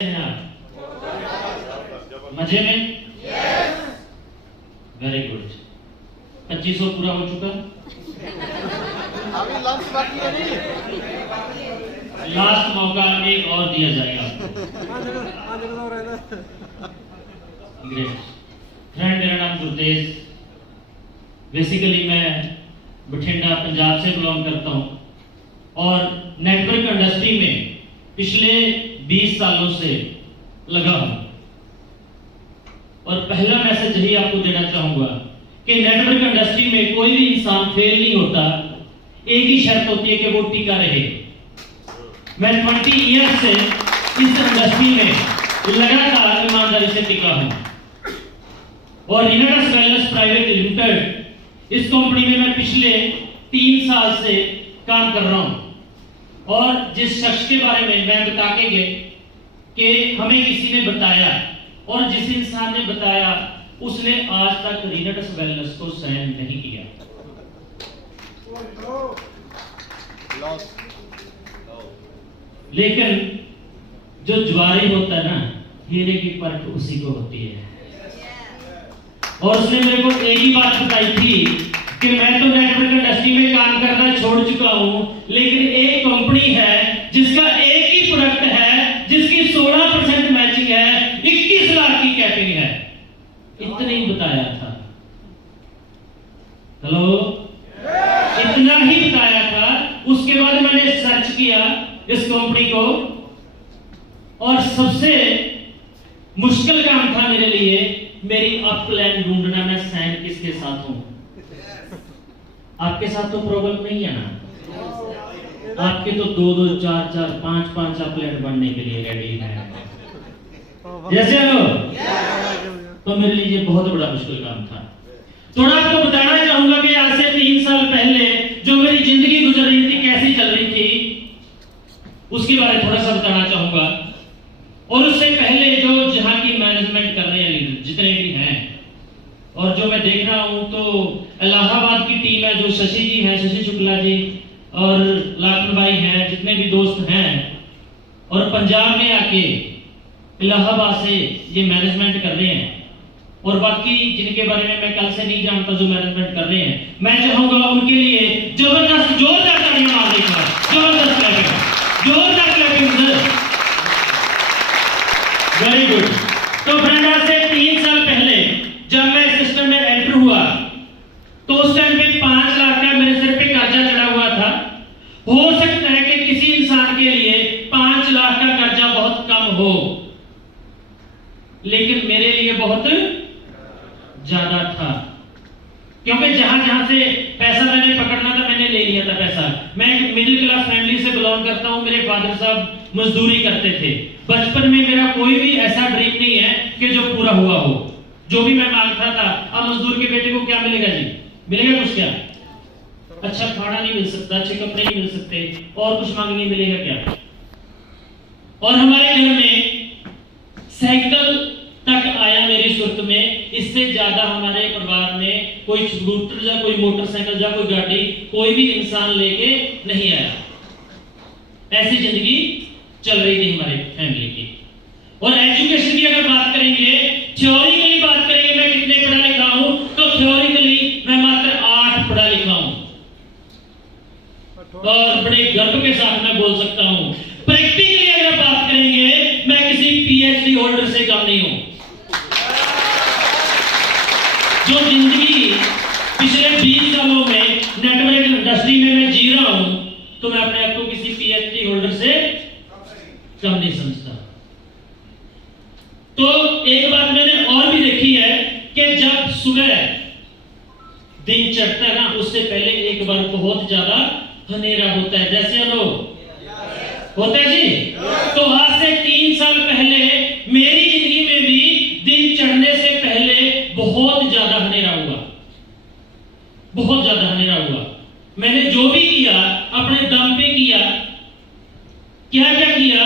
हैं आप? मजे में? Very good. 2500 पूरा हो चुका। अभी लंच बाकी है नहीं। लास्ट मौका एक और दिया जाएगा। ग्रेट फ्रेंड, मेरा नाम गुरतेज। बेसिकली मैं बठिंडा पंजाब से बिलोंग करता हूँ और नेटवर्क इंडस्ट्री में पिछले 20 सालों से लगा हूं। और पहला मैसेज यही आपको देना चाहूंगा कि नेटवर्क इंडस्ट्री में कोई भी इंसान फेल नहीं होता। एक ही शर्त होती है कि वो टिका रहे। मैं 20 ईयर से इस इंडस्ट्री में लगातार ईमानदारी से टिका हूं और रिनाटस वेलनेस प्राइवेट लिमिटेड इस कंपनी में मैं पिछले 3 साल से काम कर रहा हूं। और जिस शख्स के बारे में मैं बता के गए कि हमें किसी ने बताया और जिस इंसान ने बताया उसने आज तक रिनाटस वेलनेस को साइन नहीं किया। लेकिन जो जुआरी होता है ना, हीरे की परख उसी को होती है। और उसने मेरे को एक ही बात बताई थी कि मैं तो नेटवर्क इंडस्ट्री में काम करना छोड़ चुका हूं, लेकिन एक कंपनी है जिसका एक ही प्रोडक्ट है, जिसकी 16% मैचिंग है, 21 लाख की कैपिंग है। इतना ही बताया था। हेलो, इतना ही बताया था। उसके बाद मैंने सर्च किया इस कंपनी को और सबसे मुश्किल काम था मेरे लिए मेरी अपलाइन ढूंढना, मैं साइन किसके साथ हूं। आपके साथ तो प्रॉब्लम नहीं है ना? आपके तो 2-2, 4-4, 5-5 अपलाइन बनने के लिए रेडी है। जैसे लो तो मेरे लिए बहुत बड़ा मुश्किल काम था। थोड़ा आपको बताना चाहूंगा कि आज से 3 साल पहले जो मेरी जिंदगी गुजर रही थी, कैसी चल रही थी, उसके बारे में थोड़ा सा बताना चाहूंगा। और उससे पहले जो जहां की मैनेजमेंट कर रहे हैं लीडर जितने भी हैं, और जो मैं देख रहा हूं तो इलाहाबाद की टीम है, जो शशि जी हैं, शशि शुक्ला जी और लाखन भाई हैं, जितने भी दोस्त हैं, और पंजाब में आके इलाहाबाद से ये मैनेजमेंट कर रहे हैं। और बाकी जिनके बारे में मैं कल से नहीं जानता जो मैनेजमेंट कर रहे हैं, मैं चाहूंगा उनके लिए जबरदस्त जोरदार तालियां मार देगा। जबरदस्त क्लैपिंग, जोरदार क्लैपिंग सर। Very good. तो फ्रेंड, आज से 3 साल पहले जब मैं सिस्टम में एंटर हुआ तो उस टाइम पे 5 लाख का मेरे सिर पे कर्जा चढ़ा हुआ था। हो सकता है कि किसी इंसान के लिए 5 लाख का कर्जा बहुत कम हो, लेकिन मेरे लिए बहुत ज्यादा था, क्योंकि जहां जहां से पैसा मैंने पकड़ना था मैंने ले लिया था पैसा। मैं एक मिडिल क्लास फैमिली से बिलोंग करता हूं। मेरे फादर साहब मजदूरी करते थे। बचपन में मेरा कोई भी ऐसा ड्रीम नहीं है कि जो पूरा हुआ हो। जो भी मैं मांगता था, अब मजदूर के बेटे को क्या मिलेगा जी? मिलेगा कुछ? क्या अच्छा खाना नहीं मिल सकता, अच्छे कपड़े नहीं मिल सकते, और कुछ मांगने मिलेगा क्या? और हमारे घर में साइकिल तक आया मेरी सुर्ख में। इससे ज्यादा हमारे परिवार में कोई स्कूटर या कोई मोटरसाइकिल या कोई गाड़ी कोई भी इंसान लेके नहीं आया। ऐसी जिंदगी चल रही थी हमारे फैमिली की। और एजुकेशन की अगर बात करेंगे, थ्योरिकली बात करेंगे, मैं कितने पढ़ा लिखा हूं, तो थ्योरिकली मैं मात्र 8 पढ़ा लिखा हूं। और बड़े गर्व के साथ मैं बोल सकता हूं, प्रैक्टिकली अगर बात करेंगे, मैं किसी पीएचडी होल्डर से कम नहीं हूं। जो जिंदगी पिछले 20 सालों में नेटवर्क इंडस्ट्री में मैं जी रहा हूं, तो मैं अपने आप को किसी पीएचडी होल्डर से कम नहीं समझता। तो एक बात मैंने और भी देखी है कि जब सुबह दिन चढ़ता है ना, उससे पहले एक बार बहुत ज्यादा अंधेरा होता है। जैसे लोग होता है जी। तो आज से 3 साल पहले मेरी जिंदगी में भी दिन चढ़ने से पहले बहुत ज्यादा अंधेरा हुआ, बहुत ज्यादा अंधेरा हुआ। मैंने जो भी किया अपने दम पे किया। क्या क्या किया?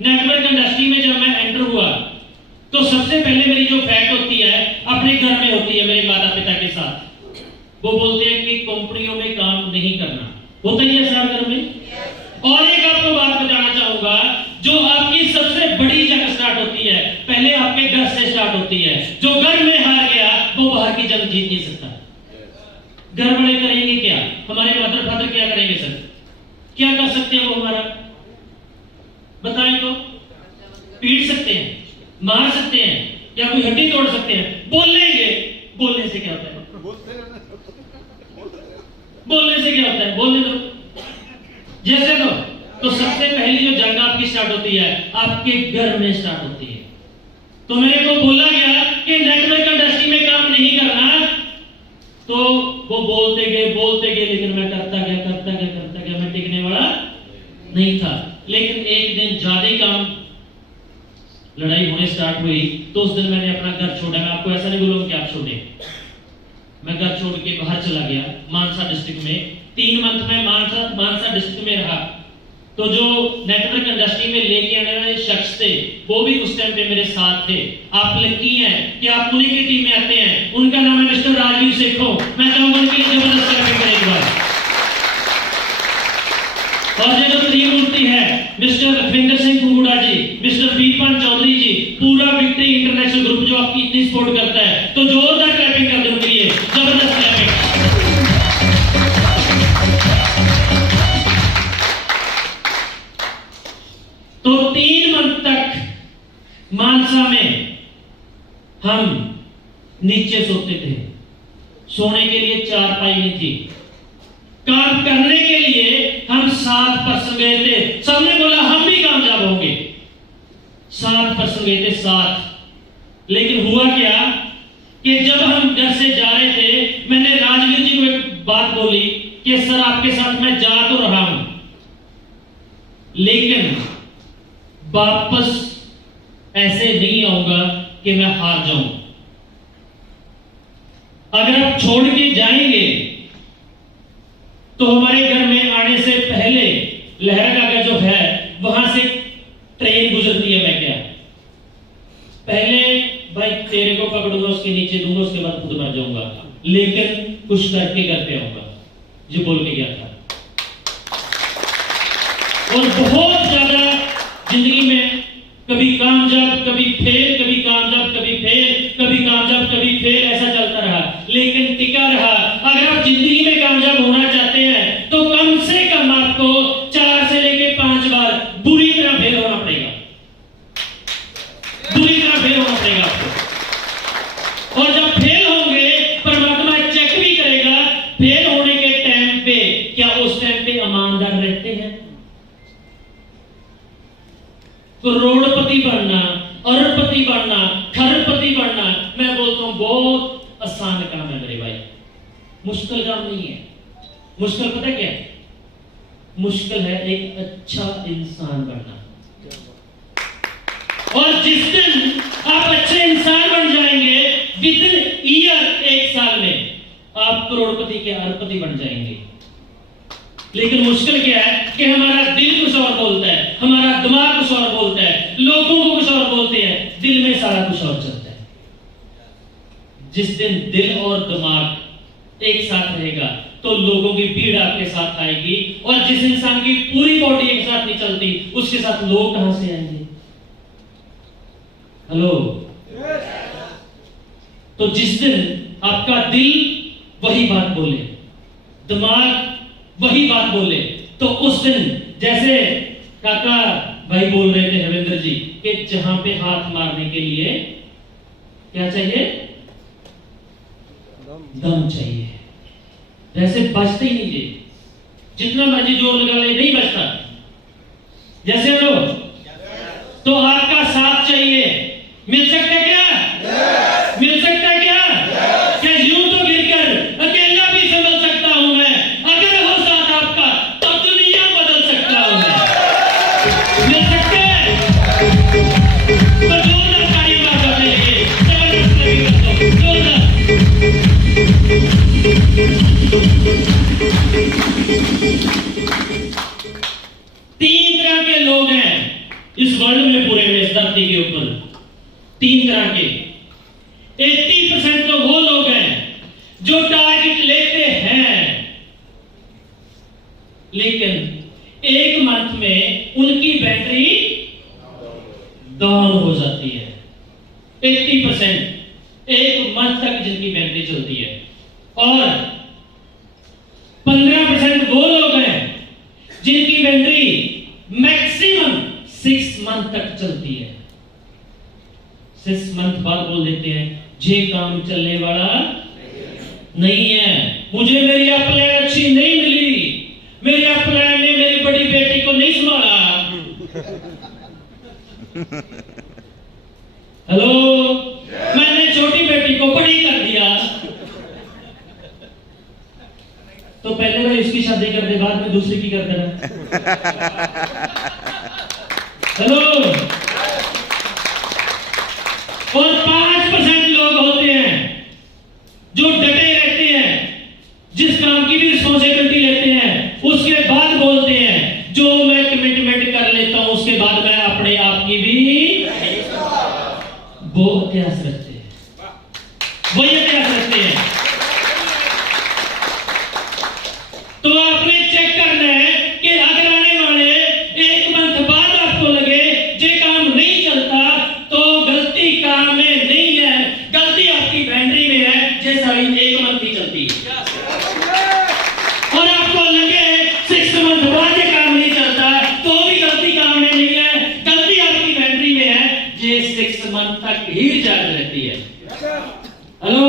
नेटवर्क इंडस्ट्री में जब मैं एंटर हुआ तो सबसे पहले मेरी जो फैट होती है अपने घर में होती है, मेरे माता पिता के साथ। वो बोलते हैं कि कंपनियों में काम नहीं करना, होता ही है सर घर में। और एक आपको बात बताना चाहूंगा, जो आपकी सबसे बड़ी जगह होती है। जो घर में हार गया वो बाहर की जंग जीत नहीं सकता। घर वाले करेंगे क्या, हमारे मदर फादर क्या करेंगे सर, क्या कर सकते हैं वो हमारा, बताएं तो? पीट सकते हैं, मार सकते हैं, या कोई हड्डी तोड़ सकते हैं, बोल लेंगे। बोलने से क्या होता है, बोलने से क्या होता है, बोलने दो। जैसे तो सबसे पहली जो जंग आपकी स्टार्ट होती है आपके घर में स्टार्ट होती है। तो मेरे को बोला गया कि नेटवर्क इंडस्ट्री में काम नहीं करना, तो वो बोलते गए, लेकिन मैं करता गया, मैं टिकने वाला नहीं था। लेकिन एक दिन ज्यादा काम लड़ाई होने स्टार्ट हुई, तो उस दिन मैंने अपना घर छोड़ा। मैं आपको ऐसा नहीं बोलूंगा कि आप छोड़े, मैं घर छोड़ के बाहर चला गया मानसा डिस्ट्रिक्ट में। 3 मंथ में मानसा डिस्ट्रिक्ट में रहा। तो जो नेटवर्क इंडस्ट्री में लेके आने वाले शख्स थे वो भी उस टाइम पे मेरे साथ थे। आप लकी हैं कि आप उन्हीं की टीम में आते हैं। उनका नाम है मिस्टर राजीव सेखो। मैं चाहूंगा उनके लिए जबरदस्त क्लैपिंग करें एक बार। और ये जो त्रिमूर्ति है मिस्टर लखविंदर सिंह कुंगुड़ा जी, मिस्टर वीरपाल चौधरी जी, पूरा विक्ट्री इंटरनेशनल ग्रुप जो आपकी इतनी सपोर्ट करता है, तो जोरदार क्लैपिंग कर दो उनके लिए, जबरदस्त क्लैपिंग। तो 3 मंथ तक मानसा में हम नीचे सोते थे, सोने के लिए चारपाई नहीं थी। काम करने के लिए हम 7 पर्सन गए थे। सबने बोला हम भी कामयाब होंगे। 7 पर्सन गए थे, 7। लेकिन हुआ क्या कि जब हम घर से जा रहे थे, मैंने राजवीर जी को एक बात बोली कि सर आपके साथ मैं जा तो रहा हूं, लेकिन वापस ऐसे नहीं आऊंगा कि मैं हार जाऊं। अगर आप छोड़ के जाएंगे तो हमारे घर में आने से पहले लहरगागा जो है वहां से ट्रेन गुजरती है। मैं क्या पहले भाई तेरे को पकड़ूंगा, उसके नीचे दूंगा, उसके बाद खुद मर जाऊंगा, लेकिन कुछ करके घर पे आऊंगा, ये बोल के गया था। और बहुत ज्यादा जिंदगी में कभी कामयाब कभी फेल, कभी कामयाब कभी फेल, कभी कामयाब कभी फेल, ऐसा चलता रहा, लेकिन टिका रहा। अगर आप जिंदगी में कामयाब होना चाहते हैं तो कम से कम आपको 4 से लेके 5 बार बुरी तरह फेल होना पड़ेगा, बुरी तरह फेल होना पड़ेगा आपको। और जब फेल होंगे परमात्मा चेक भी करेगा फेल होने के टाइम पे क्या उस टाइम पे ईमानदार रहते हैं। करोड़पति बनना, अरबपति बनना, खरबपति बनना, मैं बोलता हूं बहुत आसान काम है मेरे भाई, मुश्किल काम नहीं है। मुश्किल पता क्या है? मुश्किल है एक अच्छा इंसान बनना। और जिस दिन आप अच्छे इंसान बन जाएंगे, विद इन ईयर, 1 साल में आप करोड़पति के अरबपति बन जाएंगे। लेकिन मुश्किल क्या है कि हमारा दिल कुछ और बोलता है, हमारा दिमाग कुछ और बोलता है, लोगों को कुछ और बोलते हैं, दिल में सारा कुछ और चलता है। जिस दिन दिल और दिमाग एक साथ रहेगा तो लोगों की भीड़ आपके साथ आएगी। और जिस इंसान की पूरी बॉडी एक साथ नहीं चलती, उसके साथ लोग कहां से आएंगे? हेलो। तो जिस दिन आपका दिल वही बात बोले, दिमाग वही बात बोले, तो उस दिन जैसे काका भाई बोल रहे थे रविंद्र जी कि जहां पे हाथ मारने के लिए क्या चाहिए? दम चाहिए। जैसे बचते ही नहीं जी, जितना मर्जी जोर लगा ले नहीं बचता। जैसे लो तो आपका साथ चाहिए। मिल सकता है क्या? मिल सकता है क्या? क्या यूं तो गिरकर अकेला भी संभल सकता हूं मैं, अगर हो साथ आपका तो दुनिया बदल सकता हूं मैं। मिल सकते हैं तो जोरदार ताली मार देंगे, जोरदार। 3 तरह के लोग हैं इस वर्ल्ड में, पूरे में, इस धरती के ऊपर 3 तरह के। 80% तो वो लोग हैं जो टारगेट लेते हैं, लेकिन 1 मंथ में उनकी बैटरी डाउन हो जाती है। 80% 1 मंथ तक जिनकी बैटरी चलती है, और 15% वो लोग हैं जिनकी बैटरी मैक्सिमम 6 मंथ तक चलती है। 6 मंथ बाद बोल देते हैं ये काम चलने वाला नहीं है, मुझे मेरी अपलाइन अच्छी नहीं मिली, मेरी अपलाइन ने मेरी बड़ी बेटी को नहीं संभाला। हेलो, मैंने छोटी बेटी को बड़ी कर दिया। तो पहले भाई उसकी शादी कर दे, बाद में दूसरी की कर देना। हेलो, और 5% लोग होते हैं जो डटे रहते हैं, जिस काम की भी रिस्पॉन्सिबिलिटी लेते हैं उसके बाद बोलते हैं जो मैं कमिटमेंट कर लेता हूं उसके बाद मैं अपने आप की भी वो अभ्यास रखते हैं, वही अभ्यास रखते हैं। तो आपने चेक करना है कि अगर आने वाले 1 मंथ बाद आपको लगे ये काम नहीं चलता, तो गलती काम में नहीं है, गलती आपकी बैटरी में है, ये सारी 1 मंथ ही चलती है। और आपको लगे 6 मंथ बाद ये काम नहीं चलता, तो भी गलती काम में नहीं है, गलती आपकी बैटरी में है, ये 6 मंथ तक ही चार्ज रहती है। हेलो,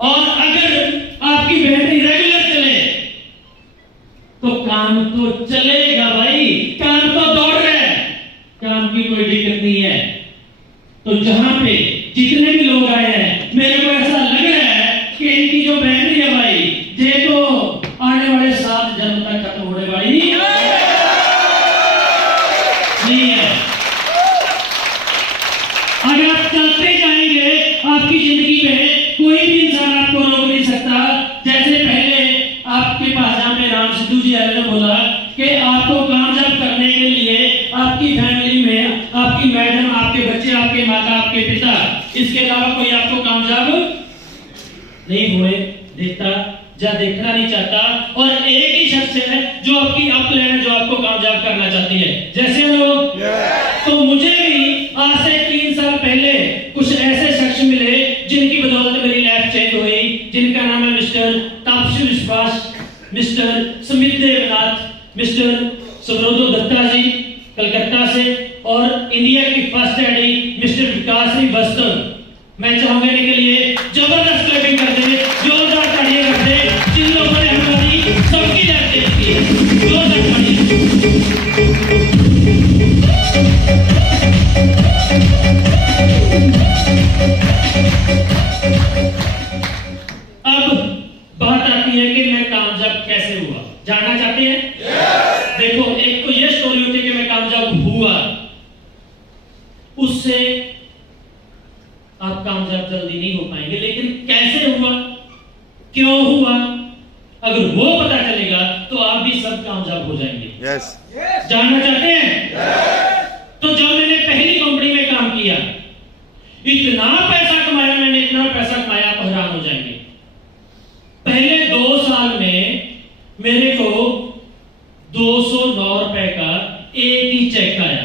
और अगर आपकी बैटरी रेगुलर चले तो काम तो चलेगा भाई, काम तो दौड़ रहा है, काम की कोई दिक्कत नहीं है। तो जहां पे जितने भी लोग आए हैं, मेरे को ऐसा लग रहा है कि इनकी जो बैटरी है भाई, ये तो आने वाले 7 जन्म तक खत्म होने वाली नहीं है। अगर आप चलते जाएंगे आपकी जिंदगी में कोई भी इंसान आपको रोक नहीं सकता। जैसे पहले आपके पास जहां पे राम सिद्धू जी आए ने बोला कि आपको कामयाब करने के लिए आपकी फैमिली में आपकी मैडम, आपके बच्चे, आपके माता, आपके पिता, इसके अलावा कोई आपको कामयाब नहीं होने देता या देखना नहीं चाहता, और एक ही शख्स है जो आपकी अपलाइन है, जो आपको कामयाब करना चाहती है। जैसे हम लोग तो मुझे भी आज से 3 साल पहले कुछ ऐसे शख्स मिले जिनकी बदौलत मेरी लाइफ चेंज हुई, जिनका नाम है मिस्टर तापसी विश्वास, मिस्टर सुमित देवनाथ, मिस्टर सुब्रतो दत्ता जी कलकत्ता से, और इंडिया की फर्स्ट लेडी मिस्टर विकास श्रीवास्तव। मैं चाहूंगा इनके लिए जबरदस्त क्लैपिंग कर दे, जोरदार तालियां कर दे, जिन लोगों ने हमारी सबकी लाइफ चेंज की है। जोरदार अब बात आती है कि मैं कामयाब कैसे हुआ, जानना चाहते हैं? देखो, एक तो ये स्टोरी होती है कि मैं कामयाब हुआ, उससे आप कामयाब जल्दी नहीं हो पाएंगे, लेकिन कैसे हुआ, क्यों हुआ, अगर वो पता चलेगा तो आप भी सब कामयाब हो जाएंगे। जानना चाहते हैं? तो जब मैंने पहली कंपनी में काम किया, इतना पैसा कमाया मैंने, इतना पैसा कमाया, आप हैरान हो जाएंगे। पहले 2 साल में मेरे को 209 रुपए का एक ही चेक आया।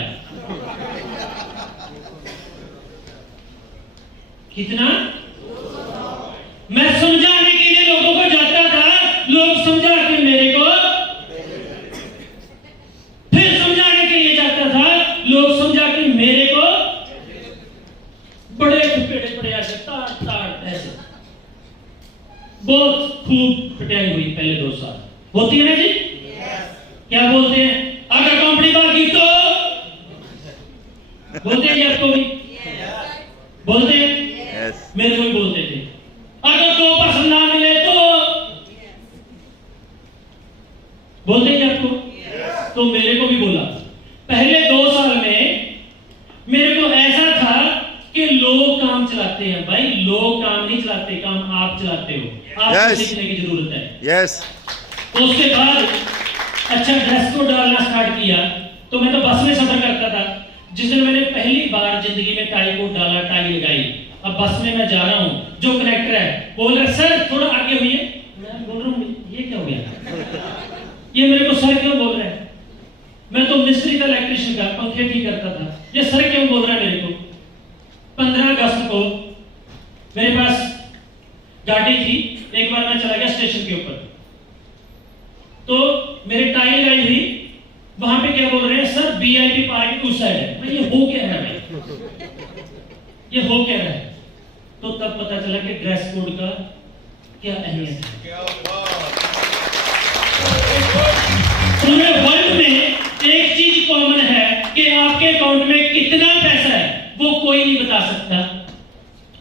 कितना? मैं समझाने के लिए लोगों को जाता था, लोग समझा के मेरे को, फिर समझाने के लिए जाता था, लोग समझा के मेरे को बड़े पेड़े पड़े ऐसे ताड़ ताड़ ऐसे, बहुत खूब पिटाई हुई पहले 2 साल। होती है ना जी? क्या बोलते हैं? अगर कंपनी भागी तो बोलते हैं, आपको भी बोलते हैं, मेरे को भी बोलते थे। अगर 2% ना मिले तो बोलते हैं आपको, तो मेरे को भी बोला। पहले 2 साल में मेरे को ऐसा था कि लोग काम चलाते हैं, भाई लोग काम नहीं चलाते, काम आप चलाते हो, आपको सीखने की जरूरत है। तो उसके बाद अच्छा ड्रेस कोड डालना स्टार्ट किया, तो मैं तो बस में सफर करता था। जिस दिन मैंने पहली बार जिंदगी में टाई कोट डाला, टाई लगाई, अब बस में मैं जा रहा हूं, जो कनेक्टर है बोल रहा सर थोड़ा आगे हुई है, मैं बोल रहा हूं ये क्या हो गया, ये मेरे को सर क्यों बोल रहा है, मैं तो मिस्त्री का, इलेक्ट्रिशियन का, पंखे ठीक करता था, ये सर क्यों बोल रहा है मेरे को। गाड़ी थी, एक बार मैं चला गया स्टेशन के ऊपर, तो मेरे टाइल गई हुई, वहां पे क्या बोल रहे हैं, सर वीआईपी पार्किंग उस साइड है। मैं ये हो क्या रहा है, ये हो क्या रहा है? तो तब पता चला कि ड्रेस कोड का क्या अहमियत है। पूरे वर्ल्ड में एक चीज कॉमन है कि आपके अकाउंट में कितना पैसा है वो कोई नहीं बता सकता।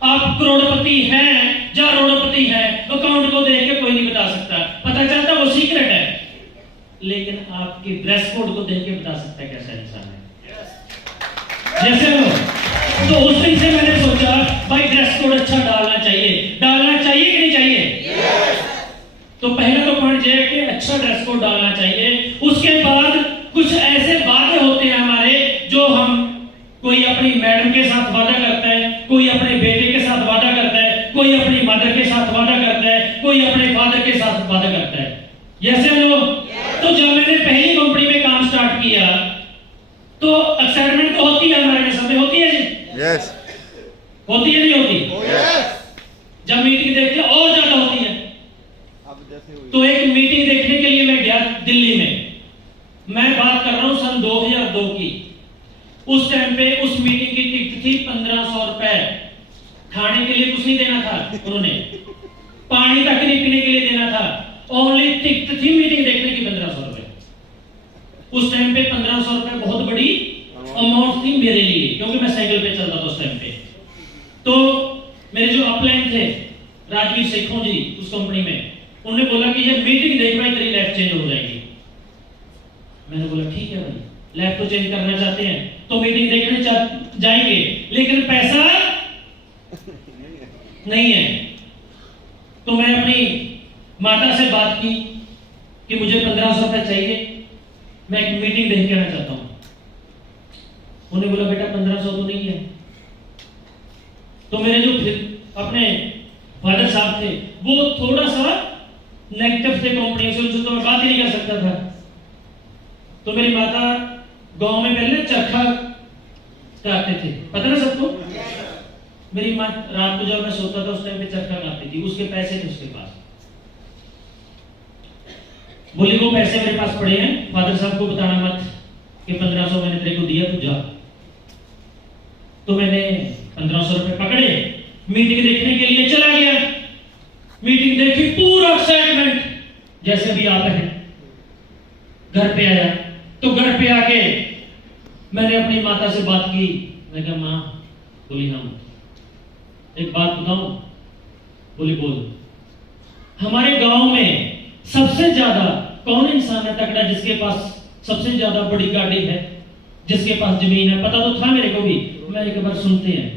आप करोड़पति हैं या रोड़पति हैं, अकाउंट को देख के कोई नहीं बता सकता, पता चलता वो सीक्रेट है, लेकिन आपके ड्रेस कोड को देख के बता सकता है कैसा इंसान है। जैसे वो, तो उस दिन से मैंने सोचा भाई ड्रेस कोड अच्छा डालना चाहिए कि नहीं चाहिए? तो पहला तो पॉइंट ये है कि अच्छा ड्रेस कोड डालना चाहिए। उसके बाद कुछ ऐसे वादे होते हैं हमारे, जो हम, कोई अपनी मैडम के साथ वादा करता है, कोई अपने बेटे के साथ वादा करता है, कोई अपनी मदर के साथ वादा करता है, कोई अपने फादर के साथ वादा करता है। यस लोग, तो जब मैंने पहली कंपनी में काम स्टार्ट किया तो एक्साइटमेंट तो होती है हमारे में, सब में होती है जी। यस, होती है नहीं होती? जब मीटिंग देखते और ज्यादा होती है। तो एक मीटिंग देखने के लिए मैं गया दिल्ली में, मैं बात कर रहा हूं सन 2002 की। उस टाइम पे उस मीटिंग की टिकट थी 1500 रुपए। खाने के लिए कुछ नहीं देना था उन्होंने, पानी तक नहीं पीने के लिए देना था, ओनली टिकट थी मीटिंग देखने की 1500 रुपए। उस टाइम पे 1500 रुपए बहुत बड़ी अमाउंट थी मेरे लिए, क्योंकि मैं साइकिल पे चलता था उस टाइम पे। तो मेरे जो अपलाइन थे राजवीर शेखों जी उस कंपनी में, उन्होंने बोला कि ये मीटिंग देख भाई तेरी लाइफ चेंज हो जाएगी। मैंने बोला ठीक है भाई, लाइफ तो चेंज करना चाहते हैं तो मीटिंग देखने जाएंगे, लेकिन पैसा नहीं है। तो मैं अपनी माता से बात की कि मुझे 1500 रुपए चाहिए, मैं एक मीटिंग देख के आना चाहता हूं। उन्होंने बोला बेटा 1500 तो नहीं है। तो मेरे जो अपने फादर साहब थे वो थोड़ा सा नेगेटिव थे कंपनी से, उनसे तो मैं बात ही नहीं कर सकता था। तो मेरी माता गांव में पहले चरखा काटते थे, पता ना सबको। मेरी माँ रात को जब मैं सोता था उस टाइम पे चरखा काटती थी, उसके पैसे थे उसके पास। बोली वो पैसे मेरे पास पड़े हैं, फादर साहब को बताना मत कि 1500 मैंने तेरे को दिया, तू जा। तो मैंने 1500 रुपए पकड़े, मीटिंग देखने के लिए चला गया। मीटिंग देखी, पूरा एक्साइटमेंट जैसे भी आता है। घर पे आया तो घर पे आके मैंने अपनी माता से बात की। मैं कहा माँ, बोली हाँ, एक बात बताऊं? बोली बोल। हमारे गांव में सबसे ज्यादा कौन इंसान है तगड़ा जिसके पास सबसे ज्यादा बड़ी गाड़ी है, जिसके पास जमीन है? पता तो था मेरे को भी, मैं एक बार सुनते हैं।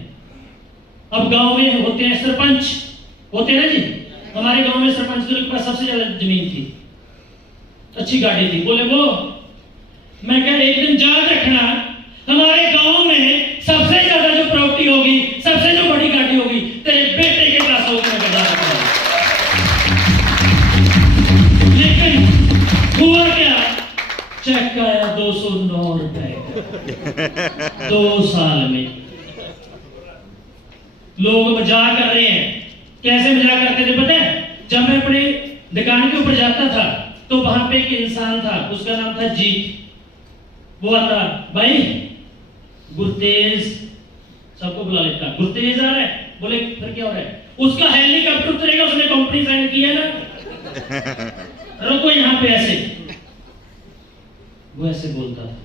अब गांव में होते हैं सरपंच, होते हैं ना जी। हमारे गांव में सरपंच के पास सबसे ज्यादा जमीन थी, अच्छी गाड़ी थी। बोले वो, मैं कह एक दिन याद रखना, हमारे गांव में सबसे ज्यादा जो प्रॉपर्टी होगी, सबसे जो बड़ी गाड़ी होगी, तेरे बेटे के पास होगी। मैं बता सकता हूं। लेकिन हुआ क्या? चेक आया 209 रुपए 2 साल में। लोग मजाक कर रहे हैं। कैसे मजाक करते थे पता है? जब मैं अपने दुकान के ऊपर जाता था तो वहां पे एक इंसान था, उसका नाम था जीत। वो आता, भाई गुरतेज, सबको बुला लेता, गुरतेज आ रहा है। बोले फिर क्या हो रहा है? उसका हेलीकॉप्टर उतरेगा, उसने कंपनी साइन की है ना, रुको यहाँ पे। ऐसे वो ऐसे बोलता था।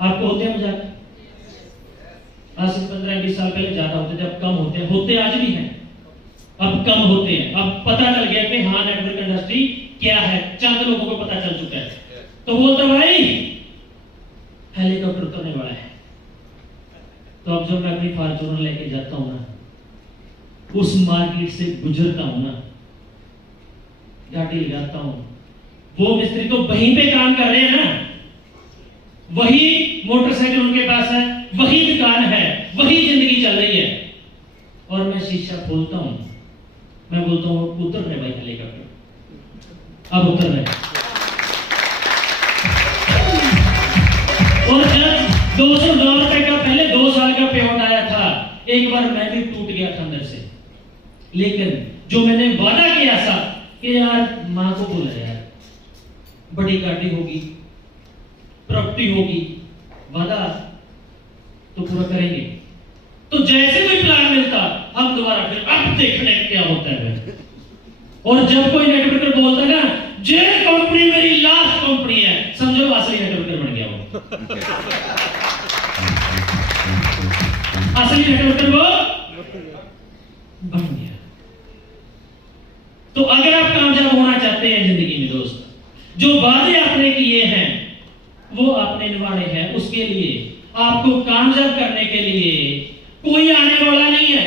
आपको होते हैं मजाक? आज से 15-20 साल पहले ज्यादा होते थे, अब कम होते हैं। होते आज भी हैं, अब कम होते हैं। अब पता चल गया कि हाँ नेटवर्क इंडस्ट्री क्या है, चंद लोगों को पता चल चुका है। तो बोलता भाई हेलीकॉप्टर उतरने वाला है। तो अब जब मैं अपनी फॉर्च्यूनर लेके जाता हूं ना, उस मार्केट से गुजरता हूं ना, गाड़ी लगाता हूं, वो मिस्त्री तो वहीं पे काम कर रहे हैं ना, वही मोटरसाइकिल उनके पास है, वही दुकान है, वही जिंदगी चल रही है। और मैं शीशा खोलता हूं, मैं बोलता हूं उतर रहे भाई हेलीकॉप्टर, अब उतर रहे। और जब 209 रुपए का पहले 2 साल का पेमेंट आया था, एक बार मैं भी टूट गया था अंदर से। लेकिन जो मैंने यार माँ को बोला यार, बड़ी गाड़ी होगी, प्रॉपर्टी होगी, वादा तो पूरा करेंगे। तो जैसे कोई प्लान मिलता हम दोबारा फिर अब देखने क्या होता है। और जब कोई नेटवर्कर बोलता ना जे कंपनी मेरी लास्ट कंपनी है, समझो असली नेटवर्कर बन गया वो। असली नेटवर्कर वो बन गया। तो अगर आप कामयाब होना चाहते हैं जिंदगी में दोस्त, जो वादे आपने किए हैं वो आपने निभाने हैं, उसके लिए आपको कामयाब करने के लिए कोई आने वाला नहीं है।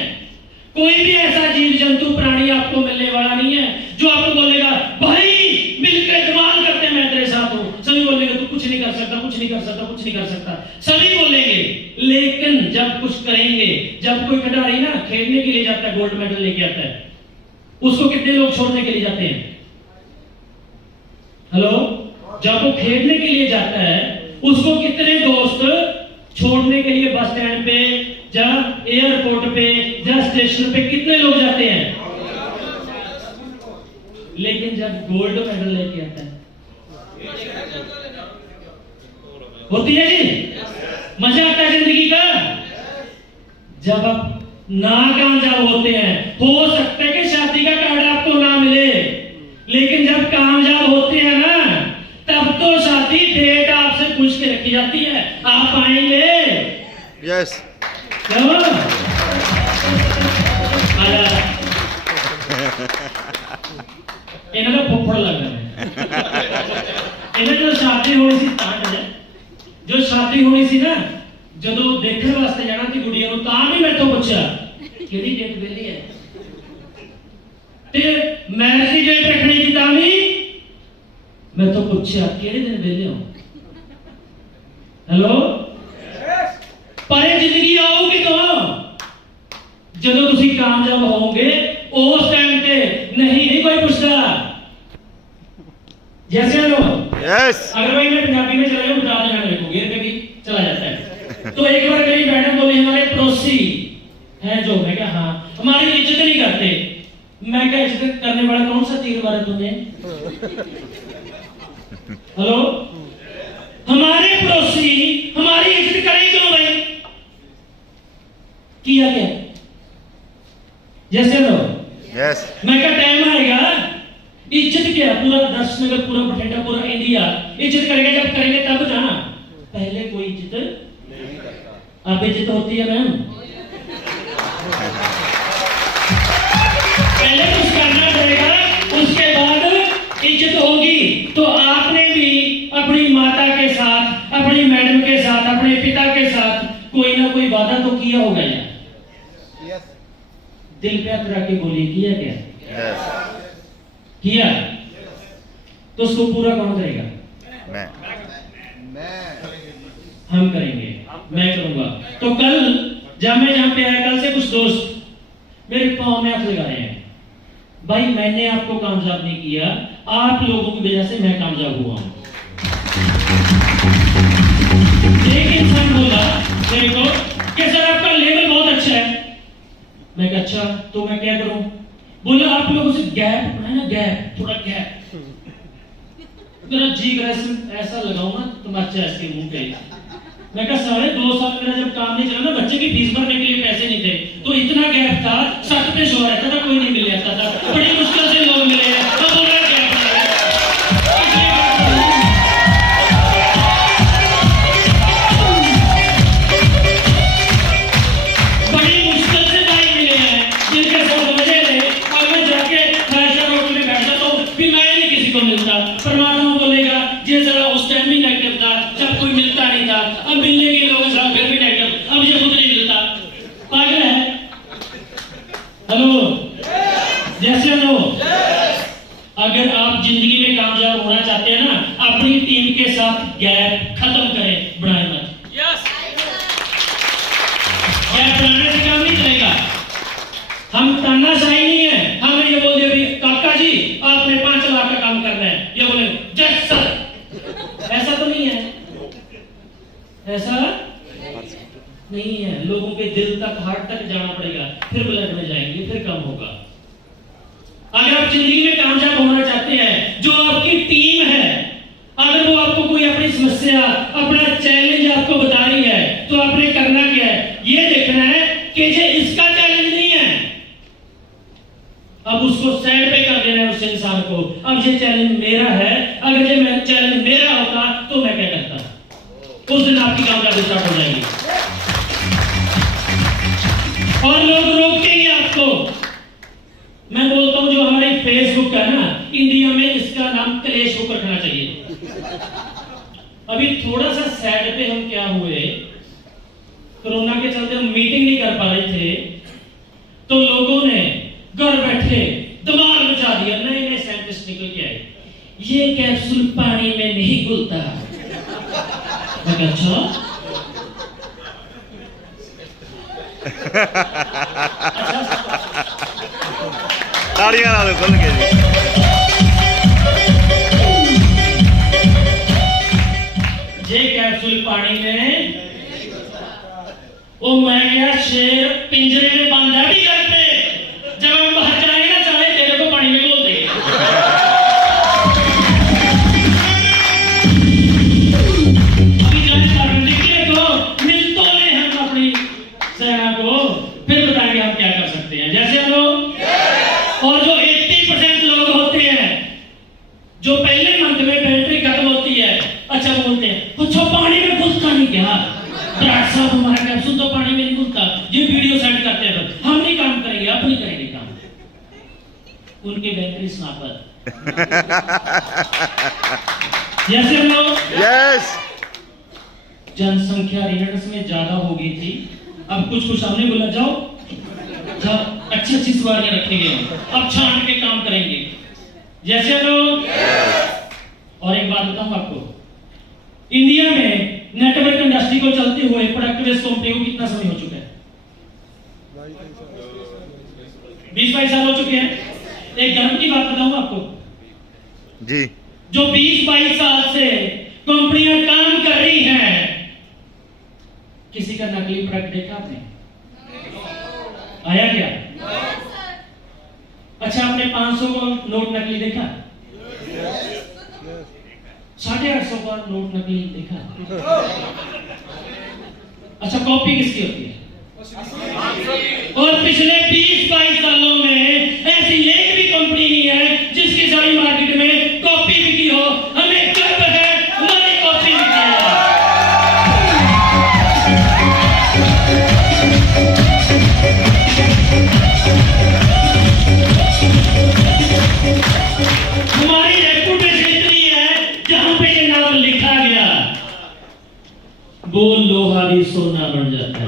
कोई भी ऐसा जीव जंतु प्राणी आपको मिलने वाला नहीं है जो आपको बोलेगा भाई मिलकर धमाल करते हैं, मैं तेरे साथ हूं। सभी बोलेंगे तू कुछ नहीं कर सकता, कुछ नहीं कर सकता, कुछ नहीं कर सकता, सभी बोलेंगे। लेकिन जब कुछ करेंगे, जब कोई खिलाड़ी ना खेलने के लिए जाता है, गोल्ड मेडल लेके आता है, उसको कितने लोग छोड़ने के लिए जाते हैं? हेलो, जब वो खेलने के लिए जाता है उसको कितने दोस्त छोड़ने के लिए बस स्टैंड पे, जहां एयरपोर्ट पे, जहां स्टेशन पे कितने लोग जाते हैं? लेकिन जब गोल्ड मेडल लेके आता है, होती है जी, मजा आता है जिंदगी का। जब आप नाकामयाब होते हैं, हो सकता है कि शादी का कार्ड आपको ना मिले, लेकिन जब कामयाब होते हैं ना, तब तो शादी डेट आपसे पूछ के रखी जाती है, आप आएंगे? यस। क्यों? इन्हें तो फुफड़ लग रहा है। इन्हें जो शादी होनी सी तांट है, जो शादी होनी सी ना, जदों देखने वास्ते जाना थी गुड़िया ਨੂੰ ਤਾਂ ਵੀ मैथों पूछा ਕਿਹੜੀ डेट वेली है, ते मैरिज की डेट रखनी थी ਤਾਂ भी मैथों पूछा ਕਿਹੜੇ दिन वेले हो। हेलो, पर जिंदगी आऊगी तो जदों तुसी कामयाब होवोगे, उस टाइम पे नहीं कोई पूछता। जैसे लो यस। अगर भाई मैं पंजाबी में चला जाऊं, बता देना मेरे को, गिर के भी चला जाता है। तो एक बार मेरी मैडम बोली हमारे पड़ोसी हैं जो, मैं कहा हाँ, हमारी इज्जत नहीं करते। मैं क्या इज्जत करने वाला कौन सा तीर मारा तूने? हेलो, हमारे पड़ोसी हमारी इज्जत करें क्यों भाई? किया क्या? जैसे लो यस। मैं क्या टाइम आएगा, इज्जत क्या पूरा दर्शनगर, पूरा बठिंडा, पूरा इंडिया इज्जत करेगा। जब करेंगे तब ना, पहले कोई इज्जत, अब इज्जत होती है मैम, पहले कुछ करना पड़ेगा, उसके बाद इज्जत होगी। तो आपने भी अपनी माता के साथ, अपनी मैडम के साथ, अपने पिता के साथ कोई ना कोई वादा तो किया होगा यार। दिल पे हाथ रख के बोलिए, किया क्या? किया तो उसको पूरा कौन करेगा? मैं। हम करेंगे, मैं करूंगा। तो कल जब मैं यहाँ पे आया, कल से कुछ दोस्त मेरे पांव में हाथ लगा रहे हैं, भाई मैंने आपको कामयाब नहीं किया, आप लोगों की वजह से मैं कामयाब हुआ हूं। एक इंसान बोला मेरे को कि सर आपका लेवल बहुत अच्छा है। मैं कहा अच्छा, तो मैं क्या करूं? बोला आप लोगों से गैप है ना, गैप, थोड़ा गैप। मेरा जी ऐसा लगाऊं ना तमाचा इसके मुंह पे। मैं कहा साढ़े 2 साल मेरा जब काम नहीं चला ना, बच्चे की फीस भरने के लिए पैसे नहीं थे, तो इतना गैप था, सट पे सो रहता था, कोई नहीं मिल जाता था, बड़ी मुश्किल से लोग मिले हैं। तो बोल रहा गैप बड़ी मुश्किल से भाई मिले हैं जिनके साथ मजे ले, और मैं जाके फैशन होटल में बैठा तो भी मैं नहीं किसी को मिलता। परमात्मा बोलेगा ये जरा उस टाइम भी नेगेटिव था जब कोई मिलता नहीं था, अब मिलने के लोगों से फिर भी नेगेटिव, अब ये खुद नहीं मिलता। पागल है। हेलो, जैसे लो, अगर आप जिंदगी में कामयाब होना चाहते हैं ना, अपनी टीम के साथ गैप खत्म करें, बनाए मत। गैप बनाने से काम नहीं चलेगा। हम तानाशाही नहीं है, हम ये बोल दिया काका जी आपने 5 लाख का काम करना है, ये बोले जज सर, ऐसा तो नहीं है, ऐसा नहीं है। लोगों के दिल तक, हार्ट तक जाना पड़ेगा, फिर ब्लड में जाएंगे, फिर कम होगा। अगर आप जिंदगी में कामयाब होना चाहते हैं, जो आपकी टीम है, अगर वो आपको कोई अपनी समस्या, अपना चैलेंज आपको बता रही है, तो आपने करना क्या है? ये देखना है कि ये इसका चैलेंज नहीं है, अब उसको साइड पे कर देना है उस इंसान को। अब ये चैलेंज मेरा है, अगर ये मैं चैलेंज मेरा होता तो मैं क्या करता? उस दिन आपकी कामयाबी स्टार्ट हो जाएगी और लोग रोकेंगे आपको। मैं बोलता हूं जो हमारे फेसबुक है ना, इंडिया में इसका नाम क्लेश बुक रखना चाहिए। अभी थोड़ा सा सैड पे हम क्या हुए, कोरोना के चलते हम मीटिंग नहीं कर पा रहे थे, तो लोगों ने घर बैठे धमाल मचा दिया। नए नए साइंटिस्ट निकल के आए, ये कैप्सूल पानी में नहीं घुलता। अच्छा ताड़ियां ला दो खुल के जी। ये कैप्सूल पानी में, ओ मैं क्या शेर पिंजरे में बंद है भी घर पे, जब हम बाहर जाएंगे ना साले तेरे को पानी में घोल देंगे। अभी जाए निकले तो मिल तो ले हम अपनी सेना को, फिर बताएंगे हम क्या कर सकते हैं। जैसे हम लोग और जो 80% लोग होते हैं जो पहले मंथ में बैटरी खत्म होती है, अच्छा बोलते हैं अच्छा पानी में घुलता नहीं क्या? डॉक्टर साहब हमारा कैप्सूल तो पानी में नहीं घुलता। ये वीडियो सेंड करते हैं, हम नहीं काम करेंगे, आप नहीं करेंगे काम। उनके बैटरी स्नापर। जैसे हम लोग यस जनसंख्या रिनट्स में ज्यादा हो गई थी, अब कुछ हमने बोला जाओ अच्छी अच्छी सवारियां रखेंगे, अब छांट के काम करेंगे। जैसे लोग और एक बात बताऊं आपको, इंडिया में नेटवर्क इंडस्ट्री को चलते हुए प्रोडक्ट बेस्ड कंपनी को कितना समय हो चुका है? 20-22 साल हो चुके हैं। एक गर्व की बात बताऊं आपको जी, जो 20-22 साल से कंपनियां काम कर रही हैं, किसी का नकली प्रोडक्ट देखा आपने? आया क्या? अच्छा आपने 500 का नोट नकली देखा? 850 का नोट नकली देखा? अच्छा कॉपी किसकी होती है? और पिछले 20-22 सालों में ऐसी एक भी कंपनी नहीं है जिसकी सारी मार्केट में कॉपी बिकी हो। हमें गर्व है हमारी कॉपी बिकी है। हमारी रेपुटेशन इतनी है, जहां पे ये नाम लिखा गया वो लोहा भी सोना बन जाता है।